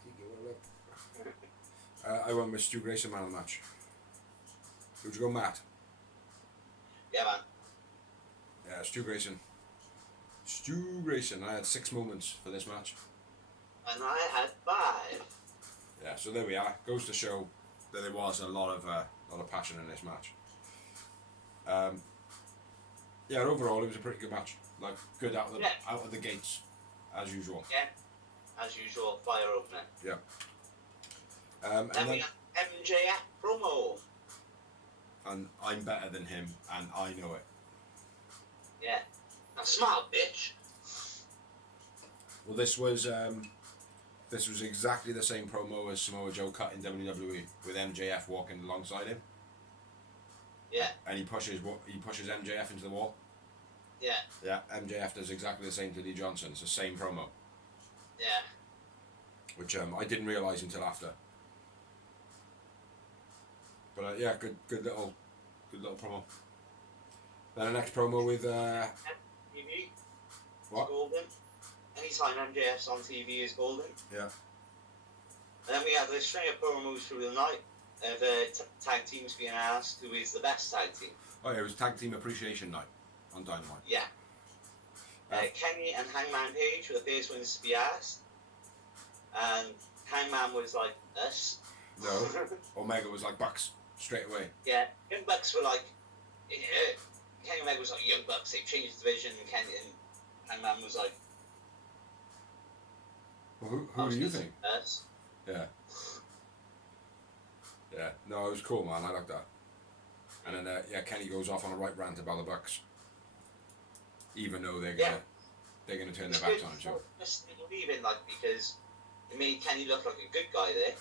Cheeky roll up. I went with Stu Grayson man of the match. Who'd you go, Matt? Yeah, man. Yeah, Stu Grayson. Stu Grayson. I had 6 moments for this match. And I had 5. Yeah, so there we are. Goes to show that there was a lot of passion in this match. Overall it was a pretty good match. Like good out of the gates, as usual. Yeah, as usual, fire opener. Yeah. Then we had MJF promo. And I'm better than him, and I know it. Yeah. Now smile, bitch. Well, this was exactly the same promo as Samoa Joe cut in WWE with MJF walking alongside him. Yeah. And he pushes MJF into the wall. Yeah. Yeah, MJF does exactly the same to Lee Johnson. It's the same promo. Yeah. Which I didn't realise until after. But yeah, good little promo. Then the next promo with TV. what? Golden. Anytime MJF's on TV is golden. Yeah. And then we had a string of promos through the night of tag teams being asked who is the best tag team. Oh yeah, it was Tag Team Appreciation Night on Dynamite. Yeah. Kenny and Hangman Page were the first ones to be asked. And Hangman was like, us. No. Omega was like Bucks straight away. Yeah. Young Bucks were like, Kenny Omega was like, Young Bucks, they've changed the division. And Kenny and Hangman was like, Well, who do you think? Us. Yeah. Yeah. No, it was cool, man. I like that. And then Kenny goes off on a right rant about the Bucks, even though they're gonna turn their backs on him. So. Just believing, like, because it made Kenny look like a good guy there,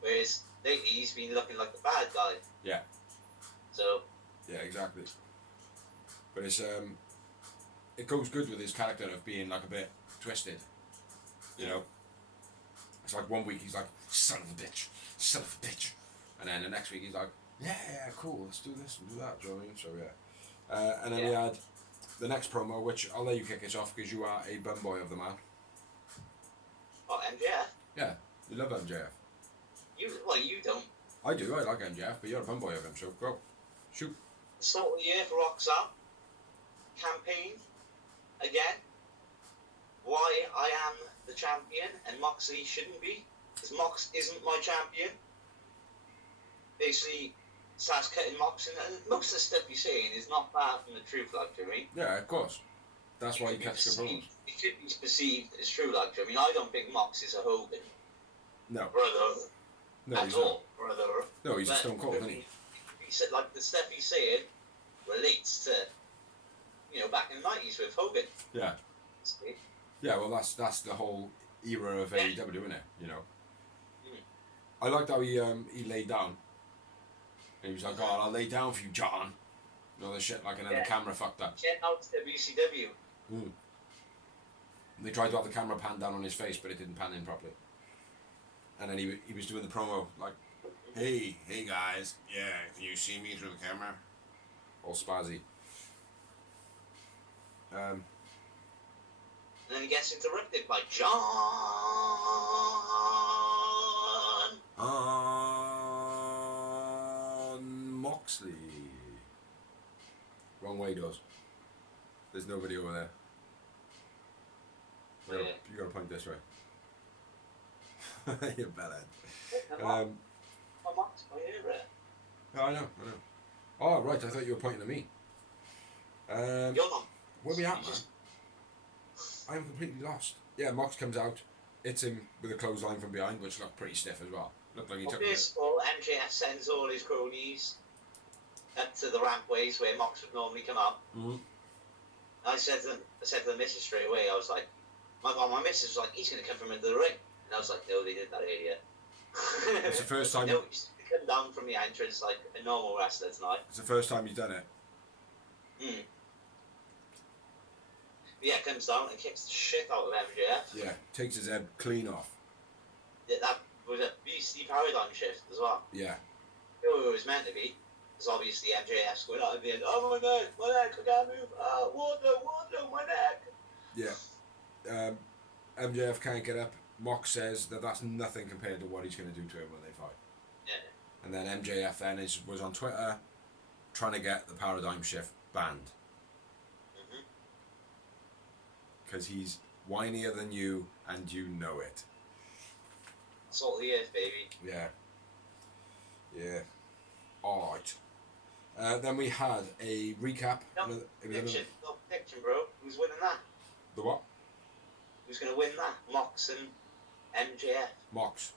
whereas lately he's been looking like the bad guy. Yeah. So. Yeah, exactly. But it's it goes good with his character of being like a bit twisted, you know. It's like one week he's like, son of a bitch, and then the next week he's like, yeah, cool, let's do this and do that. Do you know what I mean? So yeah. And then we had the next promo, which I'll let you kick us off because you are a bum boy of the man. Oh, MJF. Yeah, you love MJF. You don't. I do. I like MJF, but you're a bum boy of him. So go, shoot. Start of the year for Roxanne. Campaign again. Why I am the champion and Moxley shouldn't be, because Mox isn't my champion. Basically, starts cutting Mox, and most of the stuff he's saying is not far from the truth, like, to me. Yeah, of course. That's why he cuts the promos. It could be perceived as true, like, I mean, I don't think Mox is a Hogan. No. Brother. No, at he's all, not. brother. No, he's a Stone Cold, isn't he? He said, like, the stuff he's saying relates to, back in the 90s with Hogan. Yeah. See? Yeah, well, that's the whole era of AEW, isn't it? You know. I liked how he laid down. And he was like, "Oh, I'll lay down for you, John." And all this shit, like, and then the camera fucked up. Check out WCW. They tried to have the camera pan down on his face, but it didn't pan in properly. And then he was doing the promo like, "Hey guys, yeah, can you see me through the camera?" All spazzy. And then he gets interrupted by John Moxley. Wrong way, does. There's nobody over there. You gotta point this way. You bellend. I know. Oh, right, I thought you were pointing at me. You're not. Where we at, man? I'm completely lost. Yeah, Mox comes out, hits him with a clothesline from behind, which looked pretty stiff as well. Looked like he took it. Well, MJF sends all his cronies up to the rampways where Mox would normally come up. I said to the missus straight away, I was like, my missus was like, he's going to come from into the ring. And I was like, no, they did that earlier. It's the first time. No, he's come down from the entrance like a normal wrestler tonight. It's the first time you've done it. Yeah, comes down and kicks the shit out of MJF. Yeah, takes his head clean off. Yeah, that was a beastly paradigm shift as well. Yeah. It was meant to be. Because obviously MJF's going out at the end, oh my neck, I can't move, water, my neck. Yeah. MJF can't get up. Mox says that that's nothing compared to what he's going to do to him when they fight. Yeah. And then MJF then was on Twitter trying to get the paradigm shift banned. Because he's whinier than you and you know it. Salt of the earth, baby. Yeah. Alright. Then we had a recap. Prediction, bro. Who's winning that? The what? Who's going to win that? Mox and MJF. Mox.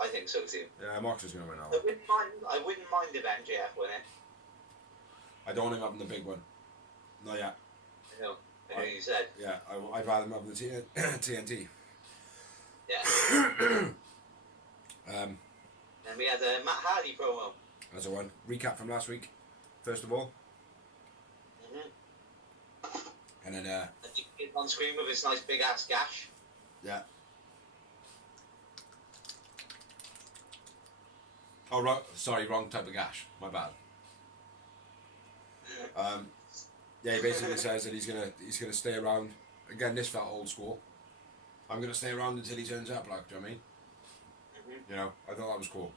I think so too. Yeah, Mox is going to win that I one. wouldn't mind if MJF won it. I don't want him having the big one. Not yet. I know you said. Yeah, I'd rather him having the TNT. Yeah. And we had a Matt Hardy promo. That's a one. Recap from last week, first of all. And then, I think he's on screen with his nice big ass gash. yeah. Oh, right. Sorry, wrong type of gash. My bad. Yeah, he basically says that he's gonna stay around. Again, this felt old school. I'm gonna stay around until he turns up. Like, do you know what I mean? You know, I thought that was cool.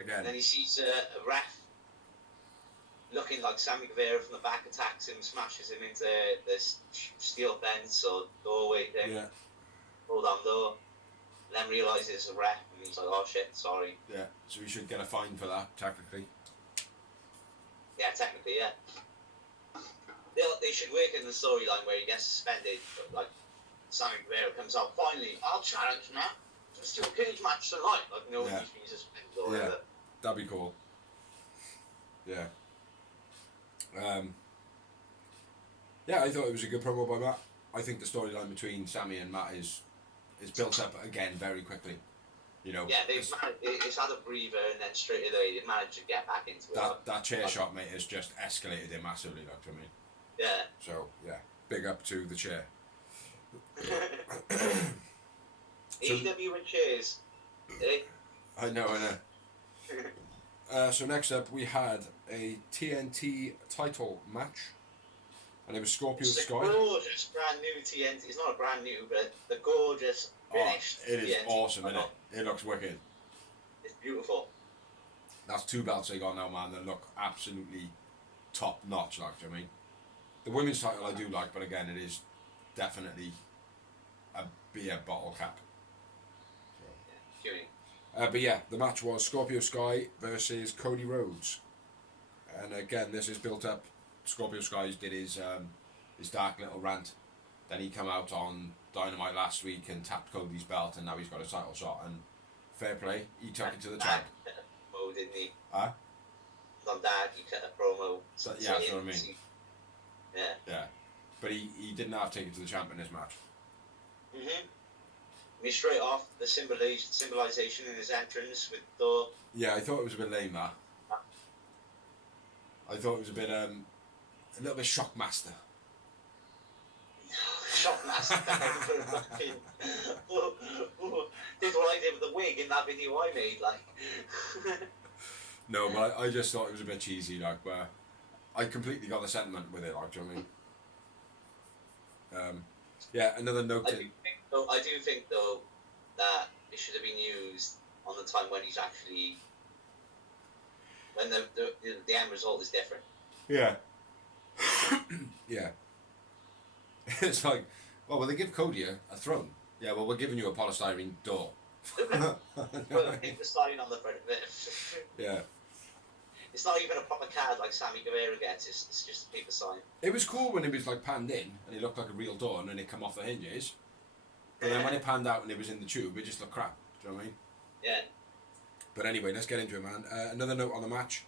Again. And then he sees a ref looking like Sammy Guevara from the back, attacks him, smashes him into this steel fence or doorway thing. Yeah. Roll down door. And then realises it's a ref, and he's like, "Oh shit, sorry." Yeah. So we should get a fine for that, technically. Yeah, technically, yeah. They should work in the storyline where he gets suspended, but like Sammy Guevara comes out, finally, I'll challenge now. Let's do a cage match tonight. Like, no, Yeah. he's been suspended or whatever. That'd be cool. Yeah. Yeah, I thought it was a good promo by Matt. I think the storyline between Sammy and Matt is built up again very quickly. You know. Yeah, it's had a breather and then straight away they managed to get back into it. That chair shot, mate, has just escalated it massively. Like, I mean. Yeah. So yeah, big up to the chair. AEW and chairs. Eh? I know. So next up, we had a TNT title match, and it was Scorpio It's Sky. a gorgeous brand new TNT. It's not a brand new, but the gorgeous finished. It is TNT. awesome, isn't it? It looks wicked. It's beautiful. That's 2 belts they got now, man. That look absolutely top notch. Like, do you know what I mean? The women's title I do like, but again, it is definitely a beer bottle cap. Yeah, But yeah, the match was Scorpio Sky versus Cody Rhodes, and again, this is built up. Scorpio Sky did his dark little rant. Then he came out on Dynamite last week and tapped Cody's belt, and now he's got a title shot. And fair play, he took it to the champ. Promo, didn't he? Huh? On that, he cut a promo. So, yeah, that's what I mean. Yeah. Yeah, but he didn't have to take it to the champ in this match. I mean, straight off the symbolization in his entrance with the. Yeah, I thought it was a bit lame, that. I thought it was a bit a little bit Shockmaster. Shockmaster. Did what I did with the wig in that video I made, like. No, but I just thought it was a bit cheesy, like, where I completely got the sentiment with it, like, do you know what I mean? Yeah, another note. I do think though that it should have been used on the time when he's actually when the end result is different. Yeah. Yeah. It's like, well, will they give Cody a throne? Yeah, well, we're giving you a polystyrene door. Well, keep the sign on the front of it. Yeah. It's not even a proper card like Sammy Guevara gets. It's just a paper sign. It was cool when it was like panned in and it looked like a real door and then it come off the hinges. But then when it panned out and it was in the tube, it just looked crap. Do you know what I mean? Yeah. But anyway, let's get into it, man. Another note on the match.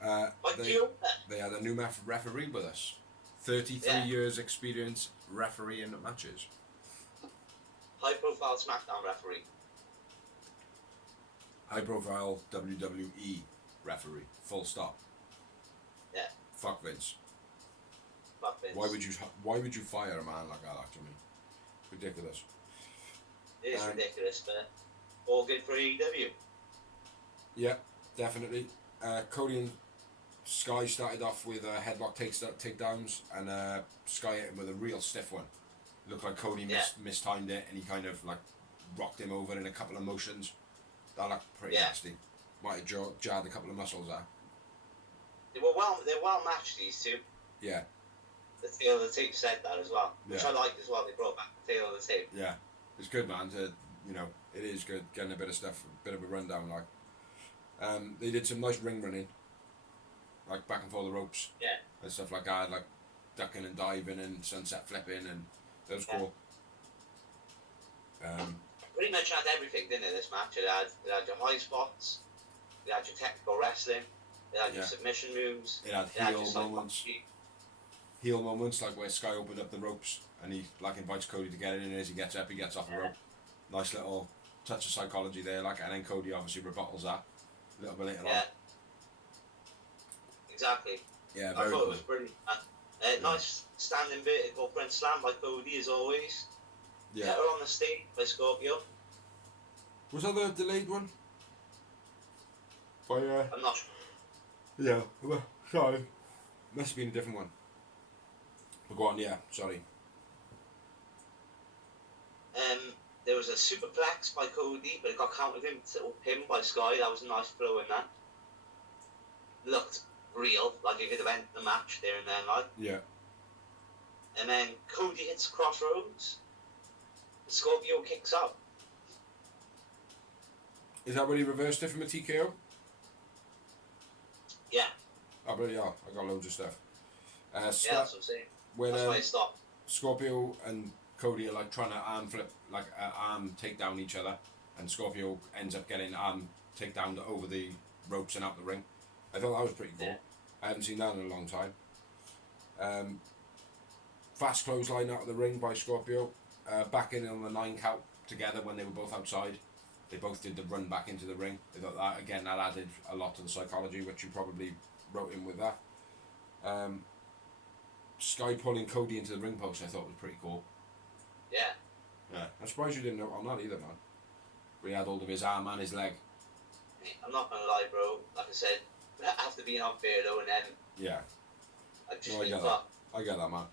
They had a new referee with us. 33 years experience refereeing matches. High profile SmackDown referee. High profile WWE referee. Full stop. Yeah. Fuck Vince. Fuck Vince. Why would you fire a man like that, actually? Ridiculous. It is ridiculous, but all good for AEW. Yeah, definitely. Cody and Sky started off with headlock takedowns, and Sky hit him with a real stiff one. Looked like Cody mistimed it, and he kind of like rocked him over in a couple of motions. That looked pretty nasty. Might have jarred a couple of muscles there. They're well matched, these two. Yeah. The tail of the tape said that as well, which I liked as well. They brought back the tail of the tape. Yeah, it's good, man. It is good getting a bit of stuff, a bit of a rundown. Like, they did some nice ring running, like back and forth the ropes, and stuff like that, like ducking and diving and sunset flipping, and that was cool. pretty much had everything, didn't it? This match, it had your high spots, it had your technical wrestling, it had your submission moves, it had heel moments. Heel moments like where Sky opened up the ropes and he like invites Cody to get in, and as he gets up, he gets off the rope. Nice little touch of psychology there, like, and then Cody obviously rebuttals that a little bit later on. Exactly. Yeah, I very thought cool. it was brilliant. Nice standing vertical front slam by Cody as always. Yeah. Get her on the stage by Scorpio. Was that the delayed one? By I'm not sure. yeah. Well, sorry. Must have been a different one. But go on, yeah. Sorry. There was a superplex by Cody, but it got countered him by Sky. That was a nice throw in that. Looked real, like he could have ended the match there and then, like. Yeah. And then Cody hits Crossroads. Scorpio kicks out. Is that when he reversed it from a TKO? Yeah. Oh, bloody hell. I got loads of stuff. That's what I'm saying. When, that's why I stopped. Scorpio and Cody are like trying to arm flip, like arm take down each other, and Scorpio ends up getting arm take down over the ropes and out the ring. I thought that was pretty cool. Yeah. I haven't seen that in a long time. Fast clothesline out of the ring by Scorpio. Back in on the 9 count together when they were both outside. They both did the run back into the ring. I thought that, again, that added a lot to the psychology, which you probably wrote in with that. Sky pulling Cody into the ring post I thought was pretty cool. Yeah. Yeah. I'm surprised you didn't know on that either, man. We had hold of his arm and his leg. I'm not gonna lie, bro. Like I said, after being unfair though, and then Yeah. I just No, I get that. I get that, man.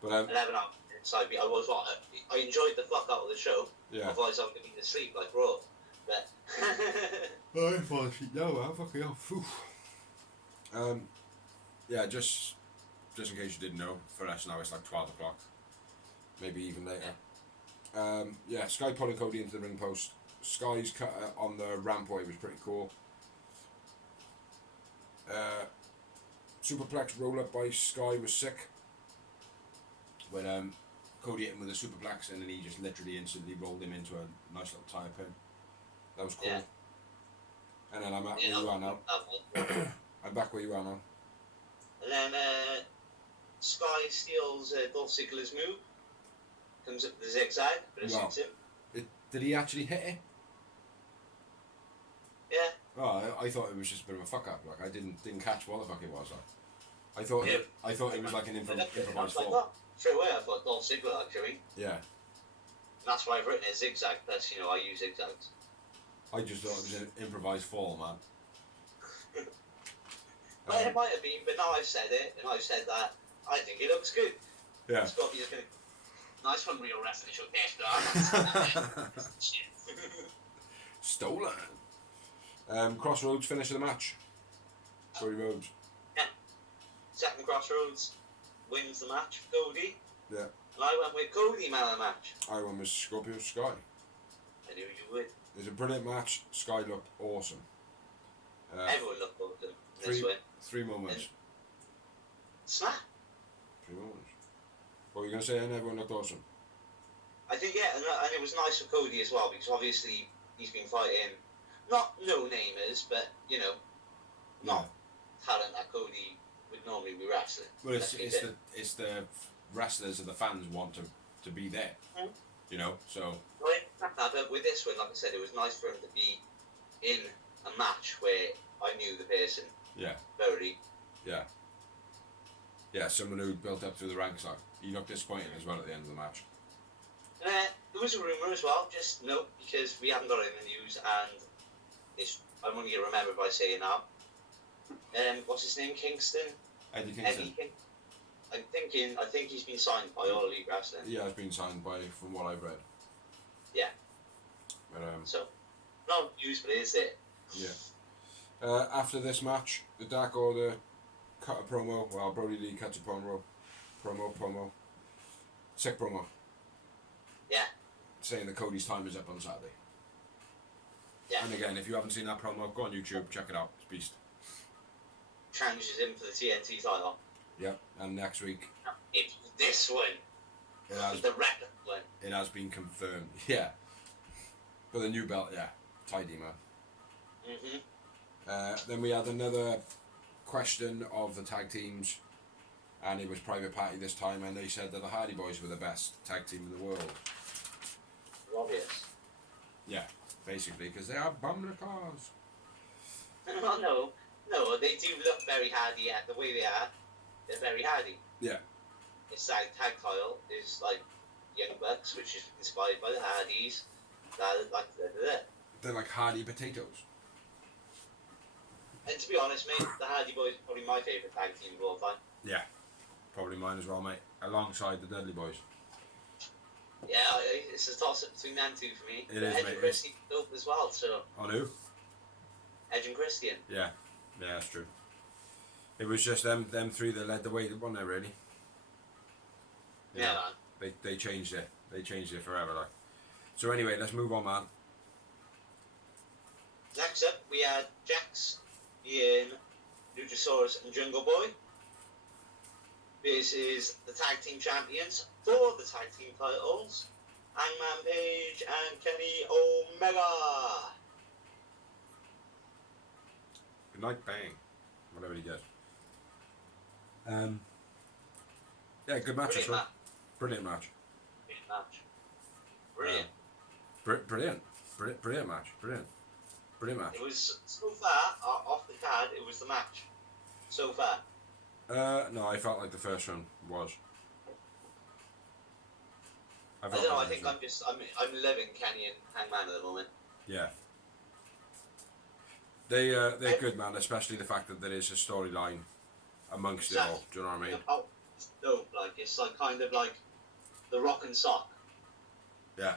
But 11 up inside me. I enjoyed the fuck out of the show. yeah. Otherwise, I'm gonna be asleep like Raw. But Oh, I fall asleep now, man. Fucking hell. Yeah, just in case you didn't know, for us now it's like 12 o'clock. Maybe even later. Yeah, Sky pulling Cody into the ring post. Sky's cut on the rampway was pretty cool. Superplex roll up by Sky was sick. When Cody hit him with a superplex and then he just literally instantly rolled him into a nice little tire pin. That was cool. Yeah. And then I'm at where you are now. I'm back where you are now. And then Sky steals Dolph Ziggler's move. Comes up with the zigzag, but it suits him. Did he actually hit it? Yeah. Oh, I thought it was just a bit of a fuck up. Like I didn't catch what the fuck it was. Like. I thought it was like an improvised fall. Straight away, I thought Dolph Ziggler actually. Yeah. And that's why I've written it zigzag. That's I use zigzags. I just thought it was an improvised fall, man. Well, it might have been, but now I've said it, and I've said that I think it looks good. Yeah. Scorpio's gonna. Nice one, real wrestling showcase. Stolen. Crossroads finish of the match. Cody Rhodes. Yeah. Second Crossroads wins the match for Cody. Yeah. And I went with Cody man of the match. I went with Scorpio Sky. I knew you would. It was a brilliant match. Sky looked awesome. Everyone looked awesome in this way. 3 moments. Snap. 3 moments. What were you going to say? And everyone looked awesome. I think, yeah, and it was nice for Cody as well, because obviously he's been fighting, not no-namers, but, not talent that Cody would normally be wrestling. Well, it's the wrestlers and the fans want to be there, so... But with this one, like I said, it was nice for him to be in a match where I knew the person very... Yeah, someone who built up through the ranks. Like, he looked disappointed as well at the end of the match. There was a rumour as well, just note, because we haven't got it in the news, and I'm only going to remember by saying now. What's his name? Kingston? Eddie Kingston. I think he's been signed by All Elite Wrestling. Yeah, it's been signed from what I've read. Yeah. But, so, not news, but it is it. Yeah. After this match, the Dark Order cut a promo. Well, Brody Lee cuts a promo. Sick promo. Yeah. Saying that Cody's time is up on Saturday. Yeah. And again, if you haven't seen that promo, go on YouTube, check it out. It's beast. Challenges him for the TNT title. Yep. And next week. It's this one. It has, the record one. It has been confirmed. Yeah. For the new belt, yeah. Tidy, man. Mm-hmm. Then we had another question of the tag teams, and it was Private Party this time, and they said that the Hardy Boys were the best tag team in the world. Obvious. Yeah, basically, because they are bum the cars. No, they do look very hardy at the way they are. They're very hardy. Yeah. It's like tag title is like Young Bucks, which is inspired by the Hardys. They're like Hardy potatoes. And to be honest, mate, the Hardy Boys are probably my favourite tag team of all time. Yeah, probably mine as well, mate. Alongside the Dudley Boys. Yeah, it's a toss up between them two for me. It is, Edge mate. and Christian dope as well, so. On who? Edge and Christian. Yeah, that's true. It was just them three that led the way, wasn't it, really? You Yeah, know, man. They changed it. They changed it forever, like. So anyway, let's move on, man. Next up, we had Jax, Ian, Luchasaurus, and Jungle Boy. This is the tag team champions for the tag team titles, Hangman Page and Kenny Omega. Good night, bang. Whatever he does. Yeah, good match, Brilliant well. match. Brilliant match. Brilliant match. Brilliant. Brilliant match. Brilliant match. It was so far off the card. It was the match. So far. No, I felt like the first one was. I don't know. I think I'm living Kenny and Hangman at the moment. Yeah. They're good, man. Especially the fact that there is a storyline amongst it all. Do you know what I mean? Oh, it's dope. Like it's like kind of like the Rock and Sock. Yeah.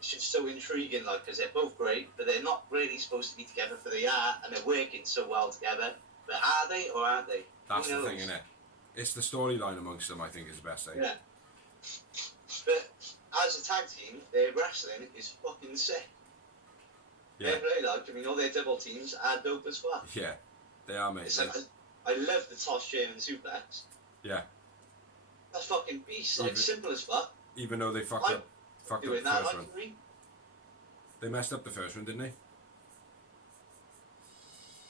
It's just so intriguing, like, because they're both great, but they're not really supposed to be together, but they are, and they're working so well together. But are they or aren't they? That's the thing, innit? It's the storyline amongst them, I think, is the best thing. Yeah. But as a tag team, their wrestling is fucking sick. Yeah. They're really like, I mean, all their double teams are dope as fuck. Yeah. They are, mate. It's like, I love the toss German suplex. Yeah. That's fucking beast. Like, simple as fuck. Even though they fucked up Doing the that, first like, one. They messed up the first one, didn't they?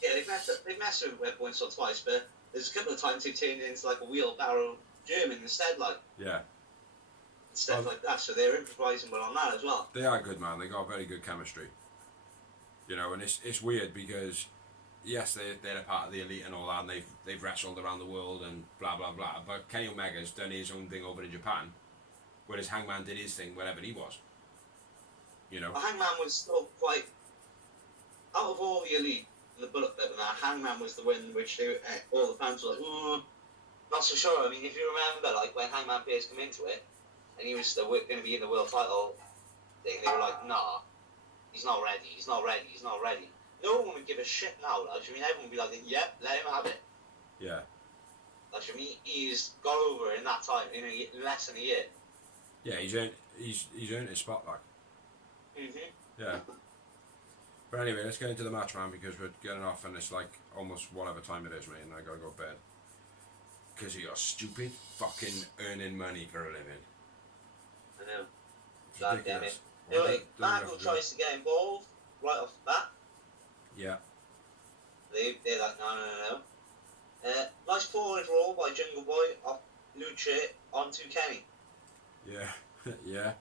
Yeah, they've messed with it once or twice, but there's a couple of times they've turned it into like a wheelbarrow German instead, like. Yeah. Stuff like that, so they're improvising well on that as well. They are good, man. They got very good chemistry. You know, and it's weird because, yes, they're a part of the elite and all that, and they've wrestled around the world and blah, blah, blah, but Kenny Omega's done his own thing over in Japan, whereas Hangman did his thing wherever he was. You know? Well, Hangman was still quite... Out of all the elite and the Bullet Club and that, Hangman was the one which all the fans were like, not so sure. I mean, if you remember, like, when Hangman Page came into it, and he was still going to be in the world title thing, they were like, nah, he's not ready. No one would give a shit now, like, I mean, everyone would be like, yep, let him have it. Yeah. Like, I mean, he's got over in that time, in less than a year. Yeah, he's earned his spot, like. Mm-hmm. Yeah. But anyway, let's get into the match, man, because we're getting off and it's like almost whatever time it is, mate, and I gotta go to bed. Because of your stupid fucking earning money for a living. I know. It's God damn ridiculous. it. Anyway, Marco tries to get involved right off the bat. Yeah. They're like, no. Nice forward roll by Jungle Boy off Lucha onto Kenny. Yeah. Yeah.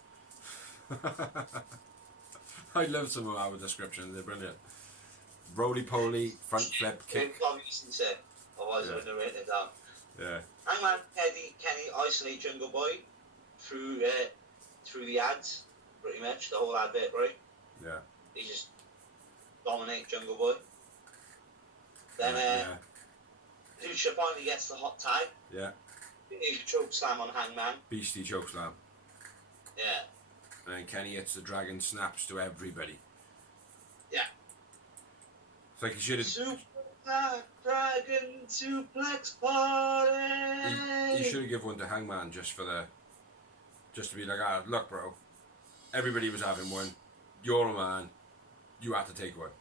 I love some of our descriptions, they're brilliant. Roly-poly, front flip kick. Obviously said, otherwise I wouldn't have written it down. Yeah. Hangman, Kenny isolate Jungle Boy through the ads, pretty much, the whole advert, right? Yeah. He just dominate Jungle Boy. Then Lucha finally gets the hot tag. Yeah. Big choke slam on Hangman. Beastie chokeslam. Yeah. And then Kenny hits the dragon snaps to everybody. Yeah. It's like he should have. Super Dragon Suplex Party! He should have given one to Hangman just to be like, look, bro. Everybody was having one. You're a man. You have to take one.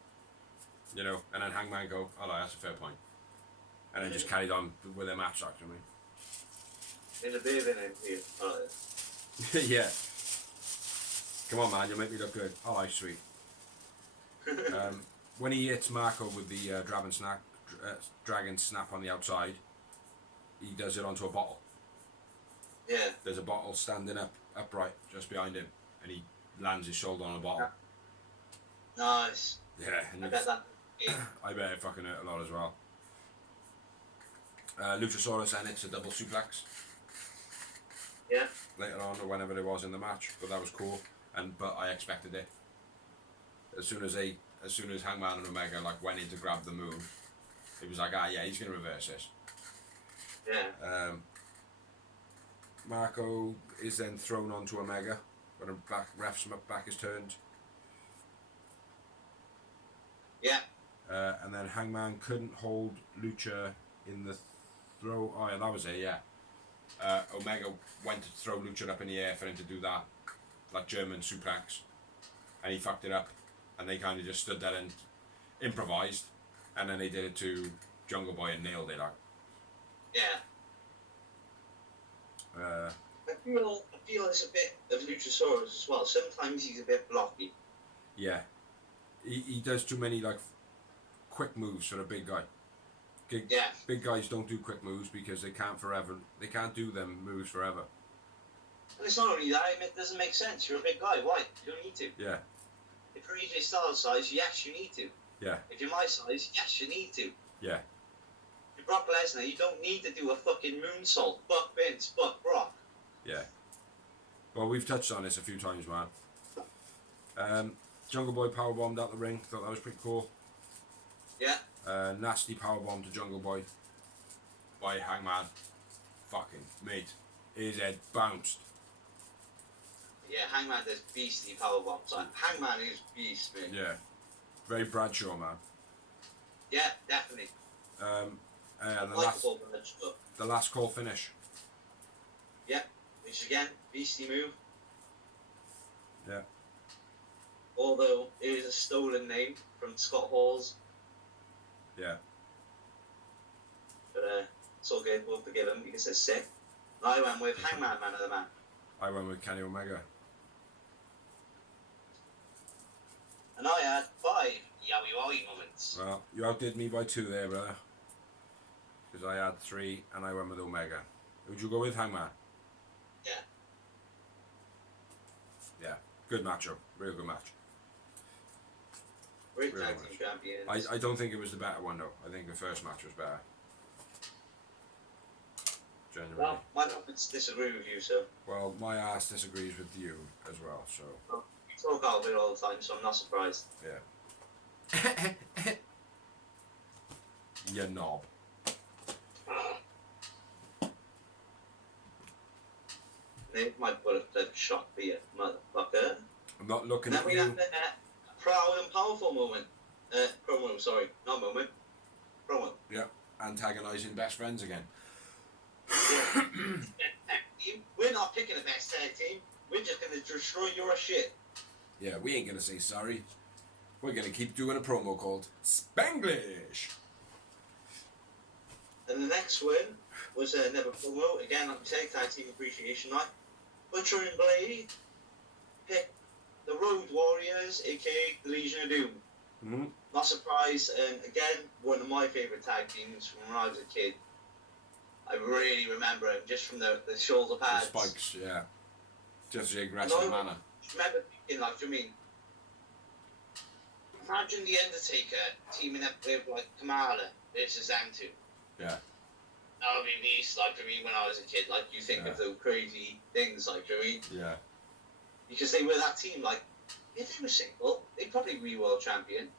You know? And then Hangman go, oh, no, that's a fair point. And then just carried on with their match, actually. In the bit in it, Yeah. Come on, man, you'll make me look good. Oh, nice, sweet. When he hits Marco with the dragon snap on the outside, he does it onto a bottle. Yeah. There's a bottle standing upright just behind him, and he lands his shoulder on a bottle. Nice. Yeah, and I bet that. Yeah. I bet it fucking hurt a lot as well. Luchasaurus and it's a double suplex. Yeah. Later on, or whenever it was in the match, but that was cool. But I expected it. As soon as Hangman and Omega like went in to grab the move, it was like, yeah, he's gonna reverse this. Yeah. Marco is then thrown onto Omega when the ref's back is turned. Yeah. And then Hangman couldn't hold Lucha in the throw. Oh yeah, that was it. Yeah. Omega went to throw Lucha up in the air for him to do that, like German suplex, and he fucked it up. And they kind of just stood there and improvised, and then they did it to Jungle Boy and nailed it. Like. Yeah. I feel there's a bit of Luchasaurus as well. Sometimes he's a bit blocky. Yeah. He does too many like quick moves for a big guy. Big guys don't do quick moves because they can't do them moves forever. And it's not only that, it doesn't make sense. You're a big guy. Why? You don't need to. Yeah. If you're AJ Styles size, yes, you need to. Yeah. If you're my size, yes, you need to. Yeah. If you're Brock Lesnar, you don't need to do a fucking moonsault. Buck Vince, Buck Brock. Yeah. Well, we've touched on this a few times, man. Jungle Boy powerbombed out the ring. Thought that was pretty cool. Yeah. Nasty powerbomb to Jungle Boy by Hangman. Fucking mate. His head bounced. Yeah, Hangman does beastly powerbombs. Like, Hangman is beast, man. Yeah. Very Bradshaw, man. Yeah, definitely. The last call finish. Yeah, which again, beastly move. Yeah. Although it is a stolen name from Scott Hall's. Yeah. But it's all good, we'll forgive him because it's sick. I went with Hangman, man of the man. I went with Kenny Omega. And I had 5 yowie wowie moments. Well, you outdid me by 2 there, brother. Because I had 3 and I went with Omega. Who'd you go with, Hangman? Yeah. Yeah, good matchup. Real good match. Great Real tag match. team champions. I don't think it was the better one, though. I think the first match was better. Genuinely. Well, my comments disagree with you, so. Well, my ass disagrees with you as well, so. Well, you talk out of it all the time, so I'm not surprised. Yeah. You knob. Nick might put a shot for you, motherfucker. I'm not looking Then at we you. have the proud and powerful moment. Promo, sorry. Not moment. Promo. Yeah, antagonising best friends again. Yeah. We're not picking the best tag team. We're just going to destroy your shit. Yeah, we ain't gonna say sorry. We're gonna keep doing a promo called Spanglish. And the next one was another promo. Again, like we said, tag team appreciation night. Butcher and Blade pick the Road Warriors, aka the Legion of Doom. Mm-hmm. Not surprised, and again, one of my favourite tag teams from when I was a kid. I really remember him just from the shoulder pads. The spikes, yeah. Just the aggressive manner. I remember thinking, like, I mean, imagine the Undertaker teaming up with, like, Kamala versus them two. Yeah. That would be beast, like, for me when I was a kid. Like, you think of those crazy things, like, for me. Yeah. Because they were that team, like, if they were single, they'd probably be world champion.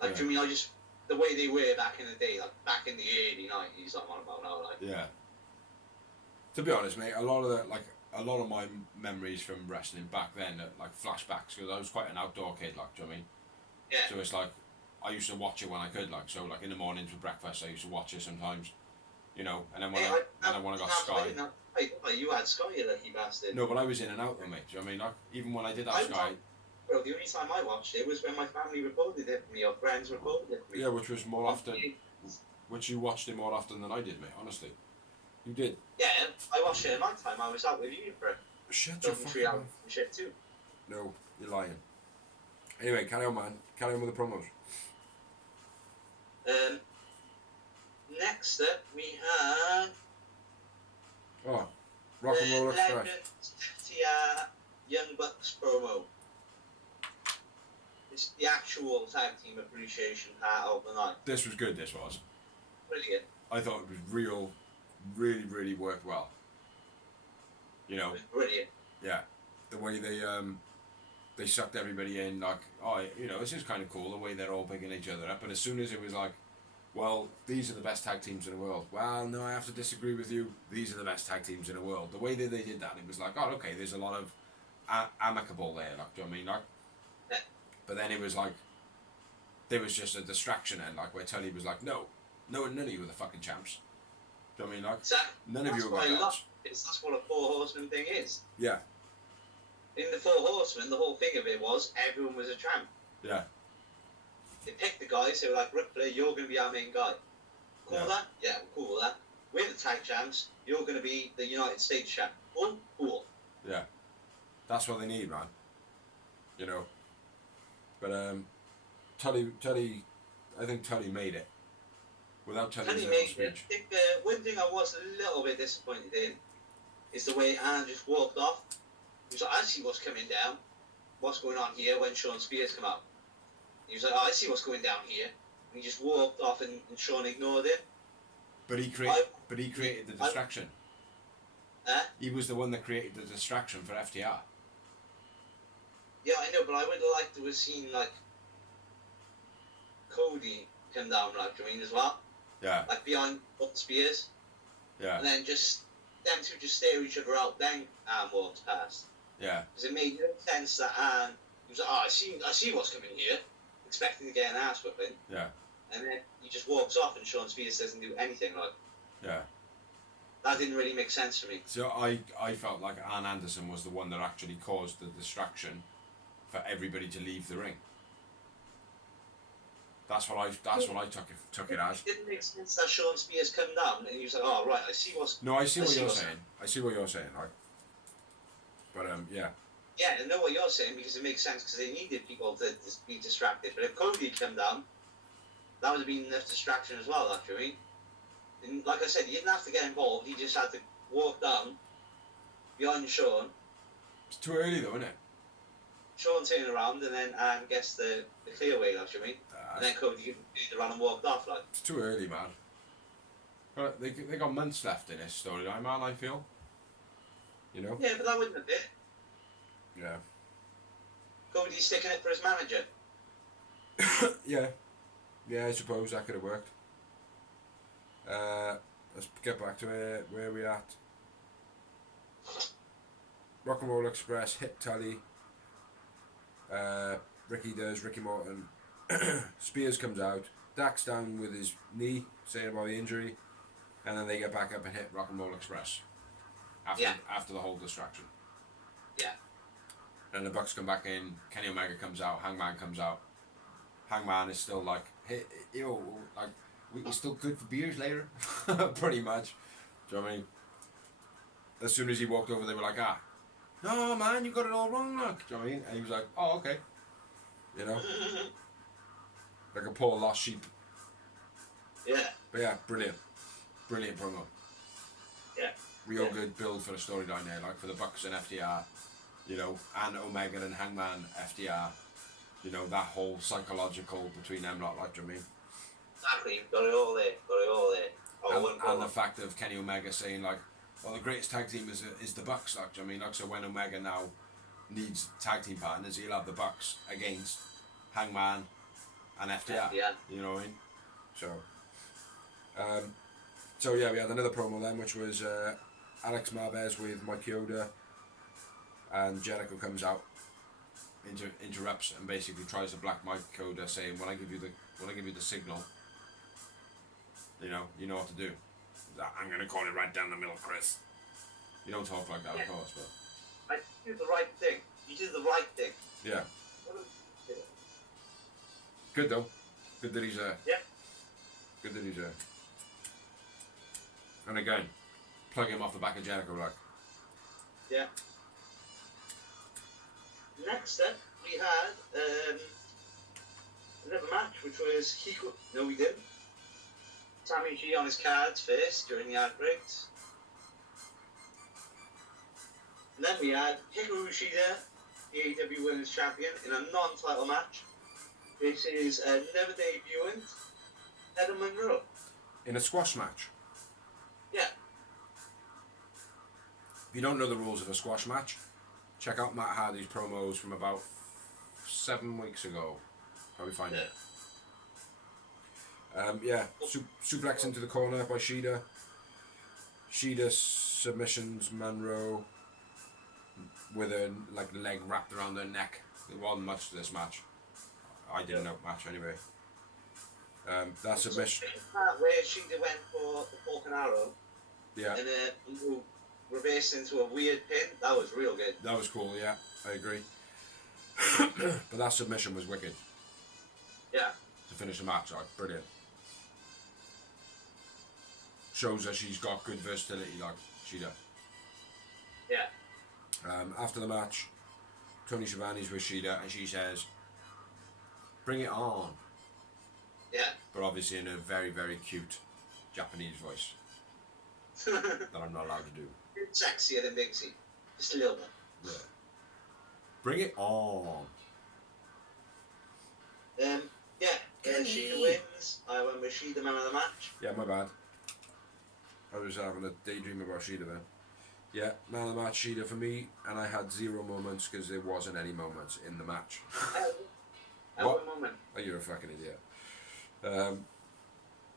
Like, for me, I just, the way they were back in the day, like, back in the early 90s, like, what about now, like. Yeah. To be honest, mate, a lot of my memories from wrestling back then are like flashbacks because I was quite an outdoor kid, like, do you know what I mean? Yeah. So it's like, I used to watch it when I could, like, so like in the mornings for breakfast I used to watch it sometimes, you know, and then when I got Sky. You had Sky, you lucky bastard. No, but I was in and out though, mate, do you know what I mean? Like, even when I did have Sky. Well, the only time I watched it was when my family recorded it for me, or friends recorded it for me. Yeah, which was more often, which you watched it more often than I did, mate, honestly. You did. Yeah, I watched it at night time. I was out with you for it. Shut your Double fucking tree out mouth. and shit too. No, you're lying. Anyway, carry on, man. Carry on with the promos. Next up, we have Oh, Rock and Roll Express. FTR Young Bucks promo. It's the actual tag team appreciation part of the night. This was good, this was. Brilliant. I thought it was really worked well. You know, It was brilliant. yeah. The way they sucked everybody in, like, oh, you know, this is kind of cool, the way they're all picking each other up. But as soon as it was like, well, these are the best tag teams in the world. Well, no, I have to disagree with you. These are the best tag teams in the world. The way that they did that, it was like, oh, okay, there's a lot of amicable there, like, do you know what I mean? Like, Yeah. but then it was like, there was just a distraction end, like, where Tully was like, no, none of you are the fucking champs. Do you know what I mean? Like, Exactly. none of That's you what are I belts. love. That's what a Four Horsemen thing is. Yeah, In the Four Horsemen, the whole thing of it was everyone was a champ. yeah, They picked the guys, they were like, Ric Flair, you're going to be our main guy. Cool with that? Yeah, we're cool with that. We're the tag champs, you're going to be the United States champ. Cool. yeah. That's what they need, man. You know. But Tully, I think Tully made it. Without Tully's Tony little made it. speech. I think one thing I was a little bit disappointed in is the way Anne just walked off. He was like, I see what's coming down. What's going on here when Sean Spears come out? He was like, oh, I see what's going down here. And he just walked off and Sean ignored it. But he created the distraction. He was the one that created the distraction for FTR. Yeah, I know, but I would have liked to have seen, like, Cody come down, like, I mean, as well. Yeah, Like, behind Spears. yeah, And then just, them two just stare each other out, then Anne walks past. yeah, Because it made no sense that Anne, he was like, oh, I see what's coming here. Expecting to get an ass whipping. yeah, And then he just walks off and Sean Spears doesn't do anything, like. yeah. That didn't really make sense for me. So I felt like Arn Anderson was the one that actually caused the distraction for everybody to leave the ring. That's what I took it as. It didn't make sense that Sean Spears come down and he was like, oh, right, I see what's... No, I see what you're saying. I see what you're saying, right? But yeah. Yeah, I know what you're saying because it makes sense because they needed people to be distracted. But if Cody had come down, that would have been enough distraction as well, actually. And like I said, he didn't have to get involved. He just had to walk down behind Sean. It's too early though, isn't it? Sean turned around and then Anne gets the clear way, like, I mean. And then Cody turned around and walked off, like. It's too early, man. But they got months left in this storyline, man, I feel. You know? Yeah, but that wouldn't have been. Yeah. Cody's sticking it for his manager. Yeah. Yeah, I suppose that could have worked. Let's get back to where we're at. Rock and Roll Express hit Tully. Ricky Morton. Spears comes out. Dak's down with his knee, saying about the injury, and then they get back up and hit Rock and Roll Express. After the whole distraction. Yeah. And the Bucks come back in. Kenny Omega comes out. Hangman comes out. Hangman is still like, hey, yo, like, we're still good for beers later, pretty much. Do you know what I mean? As soon as he walked over, they were like, no, man, you got it all wrong, look. Do you know what I mean? And he was like, oh, okay. You know? Like a poor lost sheep. Yeah. But yeah, brilliant. Brilliant promo. Yeah. Real good build for the storyline there, like for the Bucks and FTR, you know, and Omega and Hangman, FTR, you know, that whole psychological between them lot, like, do you know what I mean? Exactly, got it all there. And the fact of Kenny Omega saying, like, well, the greatest tag team is the Bucks, like, do you know what I mean? Like, so when Omega now needs tag team partners, he'll have the Bucks against Hangman and FTR. You know what I mean? So yeah, we had another promo then, which was Alex Marvez with Mike Yoda, and Jericho comes out, interrupts, and basically tries to black Mike Yoda, saying, "When I give you the signal, you know what to do. I'm gonna call it right down the middle, Chris." You don't talk like that, of course, but I did the right thing. You did the right thing. yeah. Good though. Good that he's there. Yeah. Good that he's there. And again, plug him off the back of Jericho, like. Yeah. Next up, we had another match, which was Hiko. No, we didn't. Sammy G on his cards first during the outbreaks. And then we had Hikaru Shida, the AEW Women's Champion, in a non-title match. This is never debutant Heather Monroe. In a squash match. Yeah. If you don't know the rules of a squash match, check out Matt Hardy's promos from about 7 weeks ago. Probably find it. Suplex into the corner by Shida. Shida submissions Monroe with her leg wrapped around her neck. There wasn't much to this match. I didn't know much anyway. That submission. Where Shida went for the fork and arrow. Yeah. And reversed into a weird pin. That was real good. That was cool. Yeah, I agree. But that submission was wicked. Yeah. To finish the match, brilliant. Shows that she's got good versatility, like Shida. Yeah. After the match, Tony Schiavone's with Shida, and she says, "Bring it on." Yeah. But obviously in a very, very cute Japanese voice that I'm not allowed to do. Sexier than Dixie. Just a little bit. Yeah. Bring it on. Shida wins. I went with Shida man of the match. Yeah, my bad. I was having a daydream about Shida then. Yeah, man of the match, Shida for me, and I had 0 moments because there wasn't any moments in the match. What moment? Oh, you're a fucking idiot.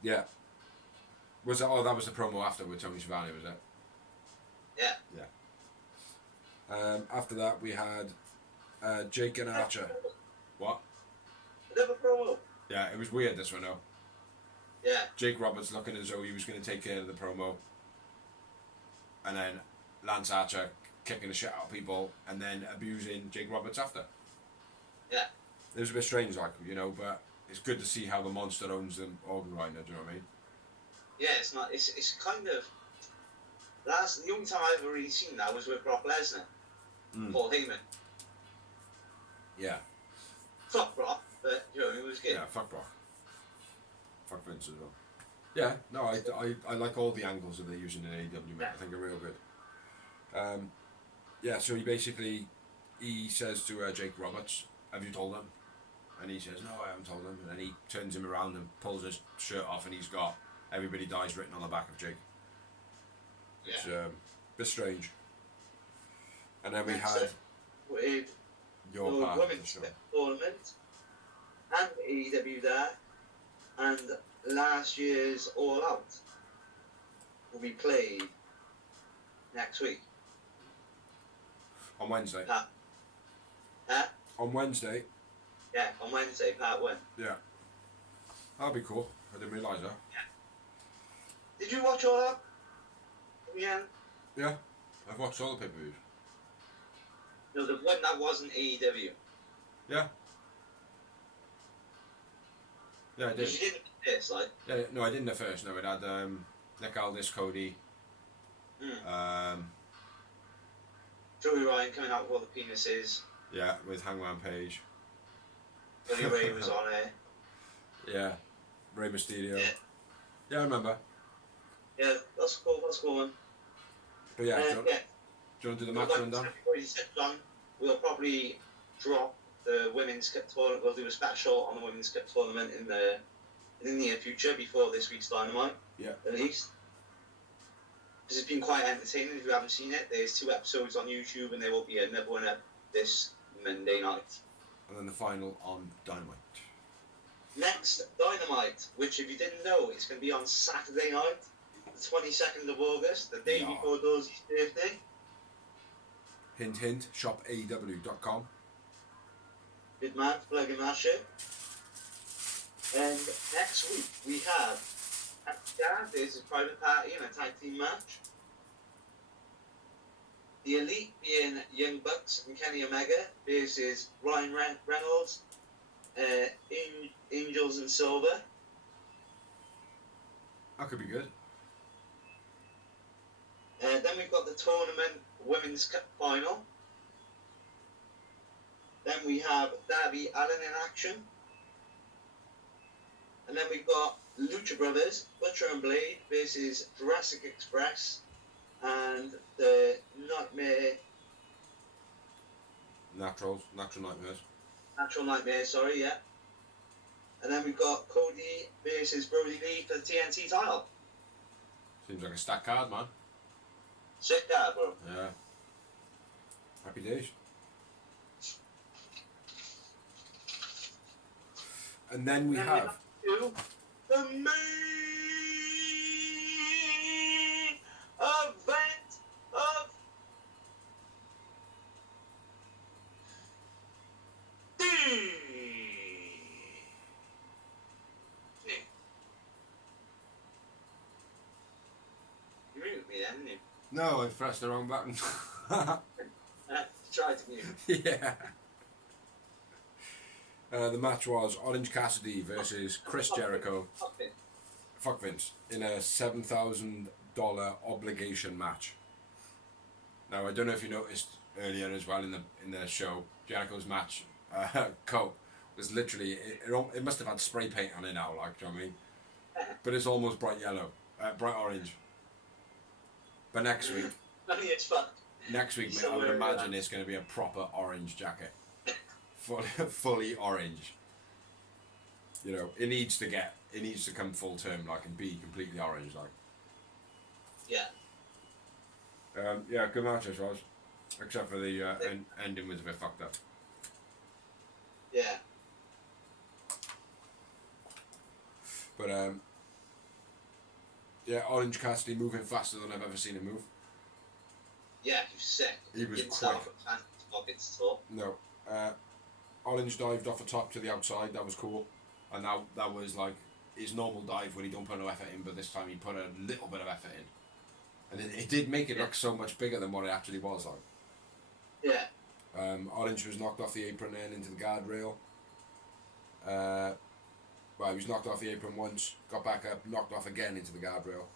Yeah. Was it? Oh, that was the promo after with Tony Schiavone, was it? Yeah. Yeah. After that, we had Jake and Archer. What? Another promo. Yeah, it was weird, this one, though. Yeah. Jake Roberts looking as though he was going to take care of the promo. And then Lance Archer kicking the shit out of people and then abusing Jake Roberts after. Yeah. It was a bit strange, but it's good to see how the monster owns the organ grinder, do you know what I mean? Yeah, it's not. It's kind of. That's the only time I've ever really seen that was with Brock Lesnar, Paul Heyman. Yeah. Fuck Brock, but it was good. Yeah, fuck Brock. Fuck Vince as well. Yeah, no, I like all the angles that they're using in AEW, mate. I think are real good. So he says to Jake Roberts, "Have you told him?" And he says, "No, I haven't told him." And then he turns him around and pulls his shirt off, and he's got "Everybody Dies" written on the back of Jake. It's a bit strange. And then we had with your the part of the women's show. tournament and AEW there, and last year's All Out will be played next week. On Wednesday. On Wednesday. Yeah, on Wednesday, part 1. Yeah. That'll be cool. I didn't realise that. Yeah. Did you watch All Out? Yeah. Yeah. I've watched all the pay-per-views. No, the one that wasn't AEW. Yeah. Yeah, I did. Because you didn't this, like. Yeah, no, I didn't at first. No, it had Nick Aldis, Cody. Joey Ryan coming out with all the penises. Yeah, with Hangman Page. Billy Ray was on it. Yeah. Rey Mysterio. Yeah, I remember. Yeah, that's cool, man. But yeah, do you want to do the match rundown? We'll probably drop the Women's Cup tournament. We'll do a special on the Women's Cup tournament in the near future before this week's Dynamite. Yeah. At least. Because it's been quite entertaining if you haven't seen it. There's 2 episodes on YouTube and there will be another one up this Monday night. And then the final on Dynamite. Next, Dynamite, which if you didn't know, it's going to be on Saturday night, the 22nd of August, the day before Dozie's birthday. Hint, hint, shop AEW.com. Good man, plugging that shit. And next week, we have, there's a private party and a tag team match. The Elite being Young Bucks and Kenny Omega versus Ryan Reynolds, Angels and Silver. That could be good. Then we've got the tournament Women's Cup final. we have Darby Allin in action. And then we've got Lucha Brothers, Butcher and Blade versus Jurassic Express and the Natural Nightmares. Natural Nightmare, sorry, yeah. And then we've got Cody versus Brody Lee for the TNT title. Seems like a stacked card, man. Sick card, bro. Yeah. Happy days. And then we have the main event of the You muted me then, didn't you? No, I pressed the wrong button. Tried to mute. Yeah. The match was Orange Cassidy versus Chris Jericho. Fuck Vince. In a $7,000 obligation match. Now I don't know if you noticed earlier as well in the show, Jericho's match coat was literally it must have had spray paint on it now, like, do you know what I mean? But it's almost bright yellow, bright orange. But next week, It's fun. Next week, mate, I would imagine it's going to be a proper orange jacket. Fully orange. You know, it needs to come full term, like, and be completely orange, like. Yeah. Yeah, good match, I suppose. Except for the ending was a bit fucked up. Yeah. But, yeah, Orange Cassidy moving faster than I've ever seen him move. Yeah, he was sick. He was Didn't quick. start with pockets at all. No. Orange dived off the top to the outside, that was cool. And that was like his normal dive when he don't put no effort in, but this time he put a little bit of effort in. And it did make it look so much bigger than what it actually was like. Yeah. Orange was knocked off the apron then into the guardrail. Well, he was knocked off the apron once, got back up, knocked off again into the guardrail.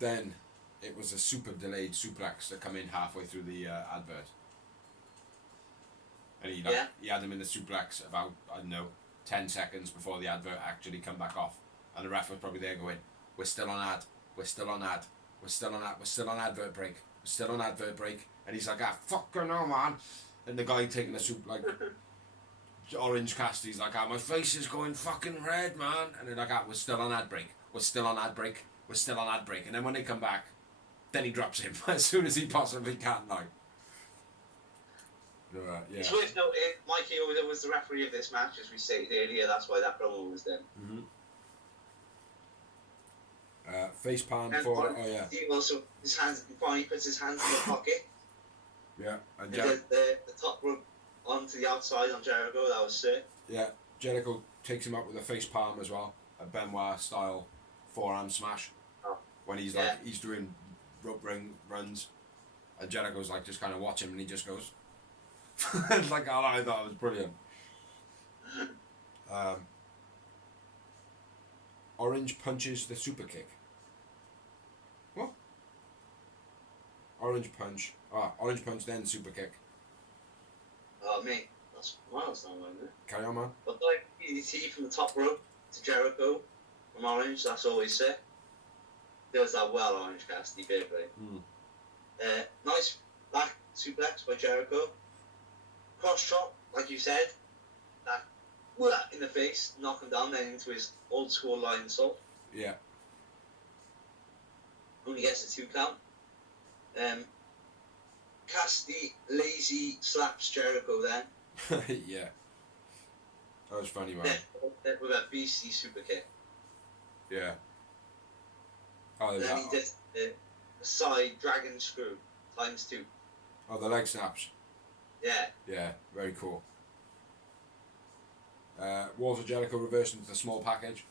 Then it was a super delayed suplex that come in halfway through the advert. And he had him in the suplex about, I don't know, 10 seconds before the advert actually come back off. And the ref was probably there going, we're still on ad, we're still on ad, we're still on ad, we're still on advert break, we're still on advert break. And he's like, fucking no, man. And the guy taking the soup, like, Orange Cassidy's like, my face is going fucking red, man. And they're like, we're still on ad break, we're still on ad break, we're still on ad break. And then when they come back, then he drops him as soon as he possibly can, like. Yeah. It's worth noting, Mikey Oda was the referee of this match, as we stated earlier. That's why that promo was done. Face palm for He also he puts his hands in the pocket. Yeah, and the top rope onto the outside on Jericho. That was sick. Yeah, Jericho takes him up with a face palm as well, a Benoit style forearm smash. When he's like he's doing rope ring runs, and Jericho's like just kind of watching him, and he just goes. It's like, oh, I thought it was brilliant. Orange punches the super kick. What? Orange punch. Orange punch, then super kick. Oh, mate, that's miles down, isn't it? Carry on, man. But like DDT from the top rope to Jericho from Orange, that's always sick. Does that well, Orange Cassidy, baby. Nice back suplex by Jericho. Cross chop, like you said, that in the face, knock him down then into his old school line salt. Yeah. Only gets a 2 count. Cassidy lazy slaps Jericho then. Yeah. That was funny, man. With a beastly super kick. Yeah. Oh, and then he did a side dragon screw ×2. Oh, the leg snaps. Yeah. Yeah, very cool. Walls of Jericho reversed into the small package.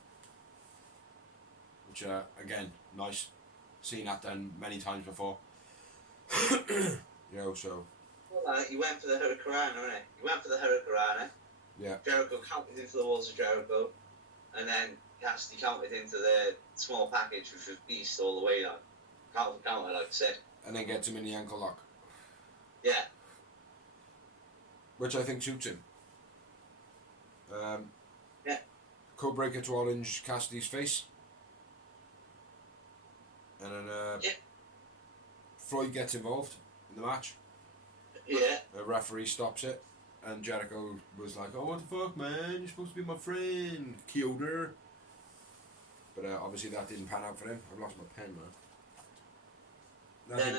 Which, again, nice. Seen that done many times before. You know, so... Well, he went for the Hurricanrana, didn't he? He went for the Hurricanrana. Yeah. Jericho counted into the walls of Jericho. And then Cassidy counted into the small package, which was beast all the way down. Counter, like I said. And then gets him in the ankle lock. Yeah. which I think suits him. Yeah. Code breaker to Orange Cassidy's face. And then Floyd gets involved in the match. Yeah. The referee stops it. And Jericho was like, "Oh, what the fuck, man? You're supposed to be my friend." Killed her. But obviously that didn't pan out for him. I've lost my pen, man. Then,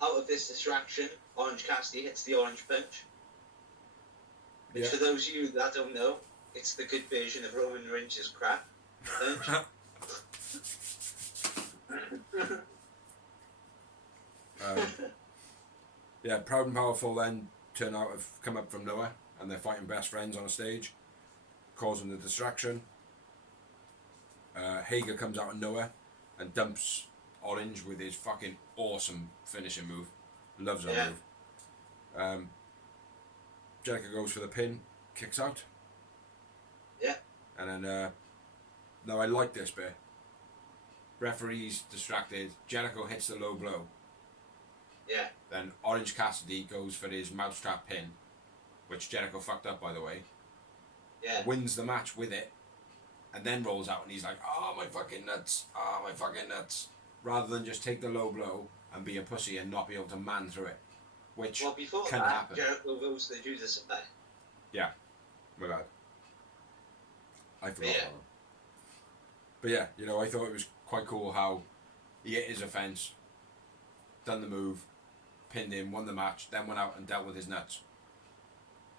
out of this distraction, Orange Cassidy hits the orange punch. Which, for those of you that don't know, it's the good version of Roman Reigns' crap punch. Proud and Powerful then turn out to have come up from nowhere, and they're fighting best friends on a stage, causing the distraction. Hager comes out of nowhere and dumps Orange with his fucking awesome finishing move. Loves that move. Jericho goes for the pin, kicks out. Yeah. And then, now I like this bit. Referee's distracted. Jericho hits the low blow. Yeah. Then Orange Cassidy goes for his mousetrap pin, which Jericho fucked up, by the way. Yeah. Wins the match with it, and then rolls out and he's like, "Oh, my fucking nuts. Oh, my fucking nuts." Rather than just take the low blow and be a pussy and not be able to man through it. Which before can that, happen. Jericho goes to the Judas effect. Yeah. My bad. I forgot Yeah. about him. But yeah, you know, I thought it was quite cool how he hit his offence, done the move, pinned him, won the match, then went out and dealt with his nuts.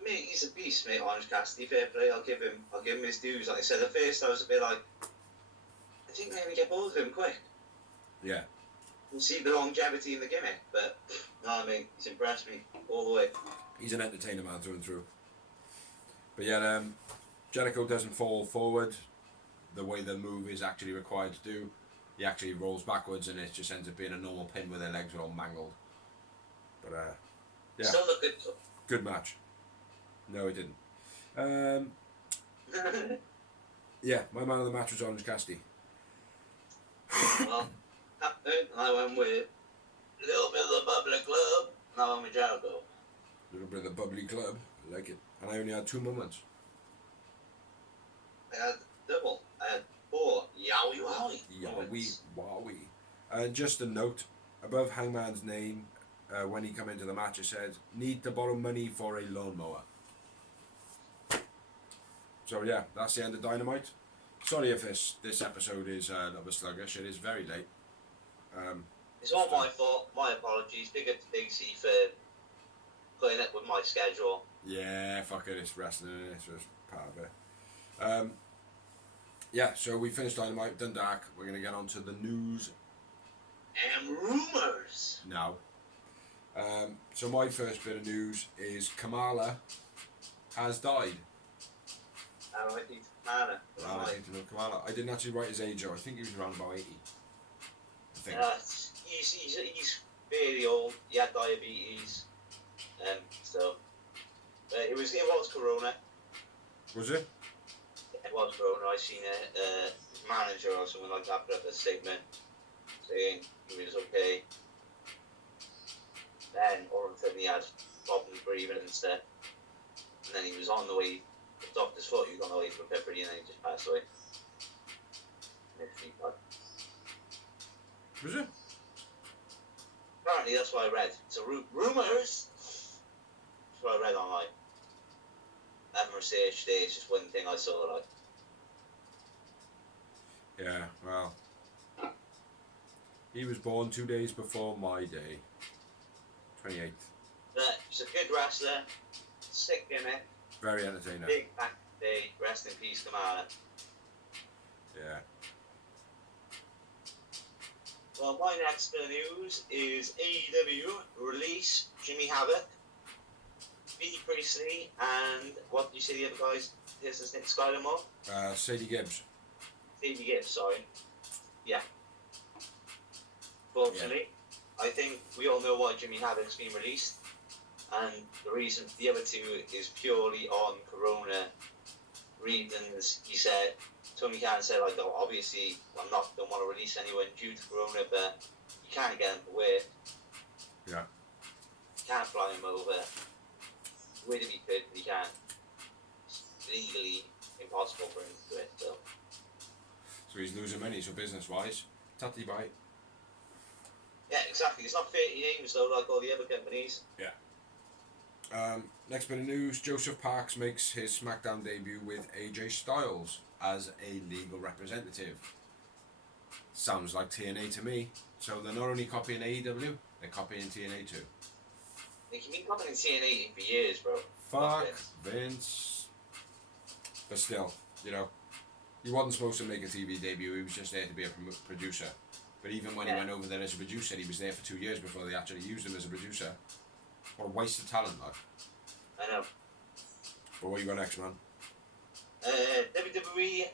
Mate, he's a beast, mate, Orange Cassidy. Fair play, I'll give him his dues. Like I said, at first I was a bit like, I think they're going to get bored of him quick. Yeah. We'll see the longevity in the gimmick, but no, mate, he's impressed me all the way. He's an entertainer, man, through and through. But yeah, Jericho doesn't fall forward the way the move is actually required to do. He actually rolls backwards and it just ends up being a normal pin with their legs are all mangled. But yeah. Still look good. Good match. No, it didn't. Yeah, my man of the match was Orange Cassidy. Well, and I went with a little bit of the Bubbly Club, and I went with Jericho. A little bit of the bubbly club. I like it. And I only had 2 moments. I had double. I had 4. Yowie wowie. Yowie wowie. And just a note, above Hangman's name, when he come into the match, it said, "Need to borrow money for a lawnmower." So yeah, that's the end of Dynamite. Sorry if this episode is a little bit sluggish. It is very late. It's all my fault. My apologies. Big up to Big C for putting it with my schedule. Yeah, fuck it. It's wrestling. It's just part of it. Yeah, so we finished Dynamite, done Dark. We're going to get on to the news And rumours. now. So my first bit of news is Kamala has died. R.I.P. Kamala. Kamala. I didn't actually write his age though. I think he was around about 80. I think. He's fairly old. He had diabetes. So it was Corona. Was it? It was Corona. I seen his manager or someone like that put up a statement saying he was okay. Then all of a sudden he had problems breathing and stuff. And then he was on the way. The doctors thought he was on the way to recovery, and then he just passed away. Was it? Apparently, that's what I read. So rumours. That's what I read online. I haven't researched it. It's just one thing I saw. Like, Yeah. Well, he was born 2 days before my day. 28th. but he's a good wrestler. Sick gimmick. Very entertaining. Big back day. Rest in peace, Kamala. Yeah. Well, my next bit of news is AEW release Jimmy Havoc, Bea Priestley, and what did you say the other guys? Here's his name, Skylar Moore? Sadie Gibbs. Sadie Gibbs, sorry. Yeah. Fortunately, I think we all know why Jimmy Havoc's been released, and the reason for the other two is purely on Corona reasons. He said, Tony Khan said, like, oh, obviously, don't want to release anyone due to Corona, but you can't get him to work. Yeah. You can't fly him over. with him he could, but he can't. It's legally impossible for him to do it, so. So he's losing money, so business-wise, tatty bite. Yeah, exactly. It's not 30 names though, like all the other companies. Yeah. Next bit of news, Joseph Parks makes his SmackDown debut with AJ Styles as a legal representative. Sounds like TNA to me. So they're not only copying AEW, they're copying TNA too. They can be copying TNA for years, bro. Fuck Vince. But still, you know, he wasn't supposed to make a TV debut, he was just there to be a producer. But even when he went over there as a producer, he was there for 2 years before they actually used him as a producer. What a waste of talent, like. I know. But what you got next, man? WWE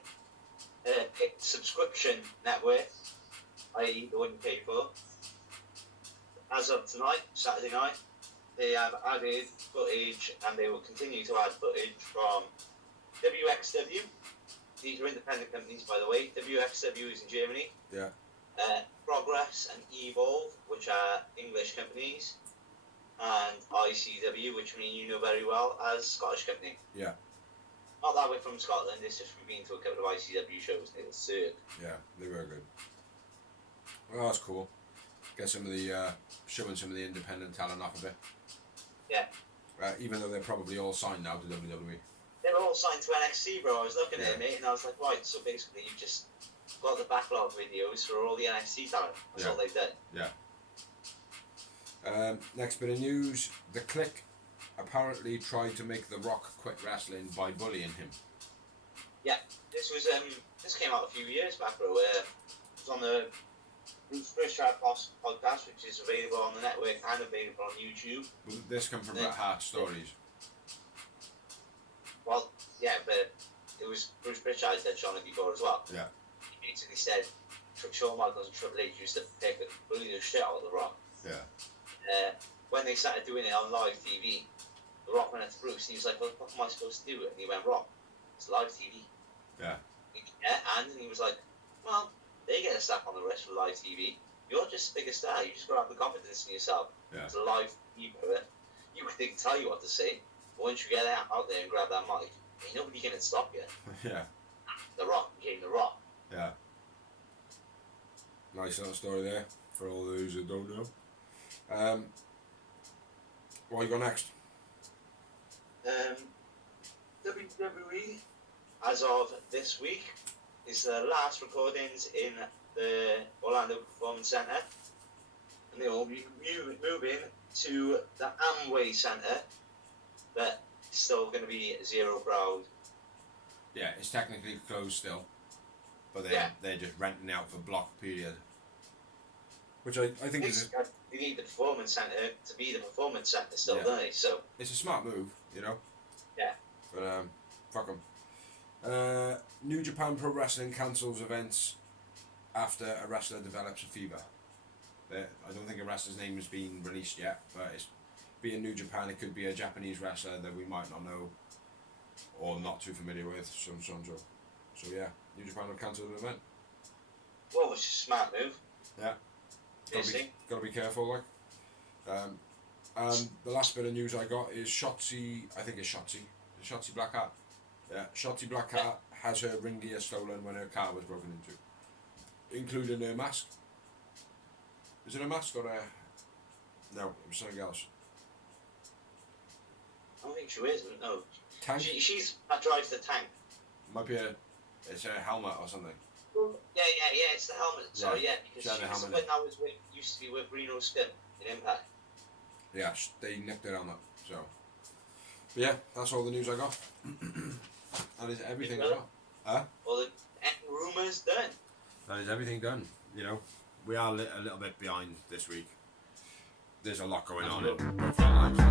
picked subscription network, i.e. the one you pay for. As of tonight, Saturday night, they have added footage, and they will continue to add footage from WXW. These are independent companies, by the way. WXW is in Germany. Yeah. Progress and Evolve, which are English companies, and ICW, which you know very well as Scottish company. Yeah. Not that we're from Scotland, it's just we've been to a couple of ICW shows and it was sick. Yeah, they were good. Well, that's cool. Get some of the, showing some of the independent talent off a bit. Yeah. Even though they're probably all signed now to WWE. They were all signed to NXT, bro. I was looking at it, mate, and I was like, right, so basically you just got the backlog videos for all the NXT talent. That's all they've done. Yeah. Next bit of news. The Click apparently tried to make The Rock quit wrestling by bullying him. Yeah, this was this came out a few years back, bro. It was on the First Try podcast, which is available on the network and available on YouTube. Well, this come from Bret Hart stories. Well, yeah, but it was Bruce Pritchard touched on it before as well. Yeah. He basically said Shawn Michaels and Triple H used to pick and bully the shit out of The Rock. Yeah. When they started doing it on live TV, The Rock went up to Bruce and he was like, what the fuck am I supposed to do? And he went, Rock, it's live TV. Yeah. Yeah, and he was like, well, they get a slap on the wrist for live TV. You're just a bigger star. You just got to have the confidence in yourself. Yeah. It's a live TV, brother. They can tell you what to say, but once you get out there and grab that mic, ain't nobody can stop you. Yeah. The Rock became The Rock. Yeah. Nice little story there for all those who don't know. What you got next? WWE, as of this week, is the last recordings in the Orlando Performance Center, and they will be moving to the Amway Center, but it's still going to be zero crowd. Yeah, it's technically closed still, but they're just renting out for block period. Which I think is They need the Performance Center to be the Performance Center still, Yeah. don't they? So it's a smart move, you know. yeah. But fuck them. New Japan Pro Wrestling cancels events after a wrestler develops a fever. I don't think a wrestler's name has been released yet, but it's being New Japan, it could be a Japanese wrestler that we might not know or not too familiar with, some sort. So yeah, New Japan have cancelled an event. Well, which is a smart move. Yeah. Gotta be careful, like. And the last bit of news I got is Shotzi. I think it's Shotzi. Shotzi Blackheart. Yeah, Shotzi Blackheart has her ring gear stolen when her car was broken into, including her mask. Is it a mask or a? No, it was something else. I don't think she is. No. Tank. She's that drives the tank. Might be it's a helmet or something. Yeah, it's the helmet. Sorry, because she had a helmet. When I was used to be with Reno Skin in Impact. Yeah, they nicked her helmet. So, but yeah, that's all the news I got. That is everything I got. Huh? Well, the rumours done. That is everything done. You know, we are a little bit behind this week. There's a lot going on in both our lives.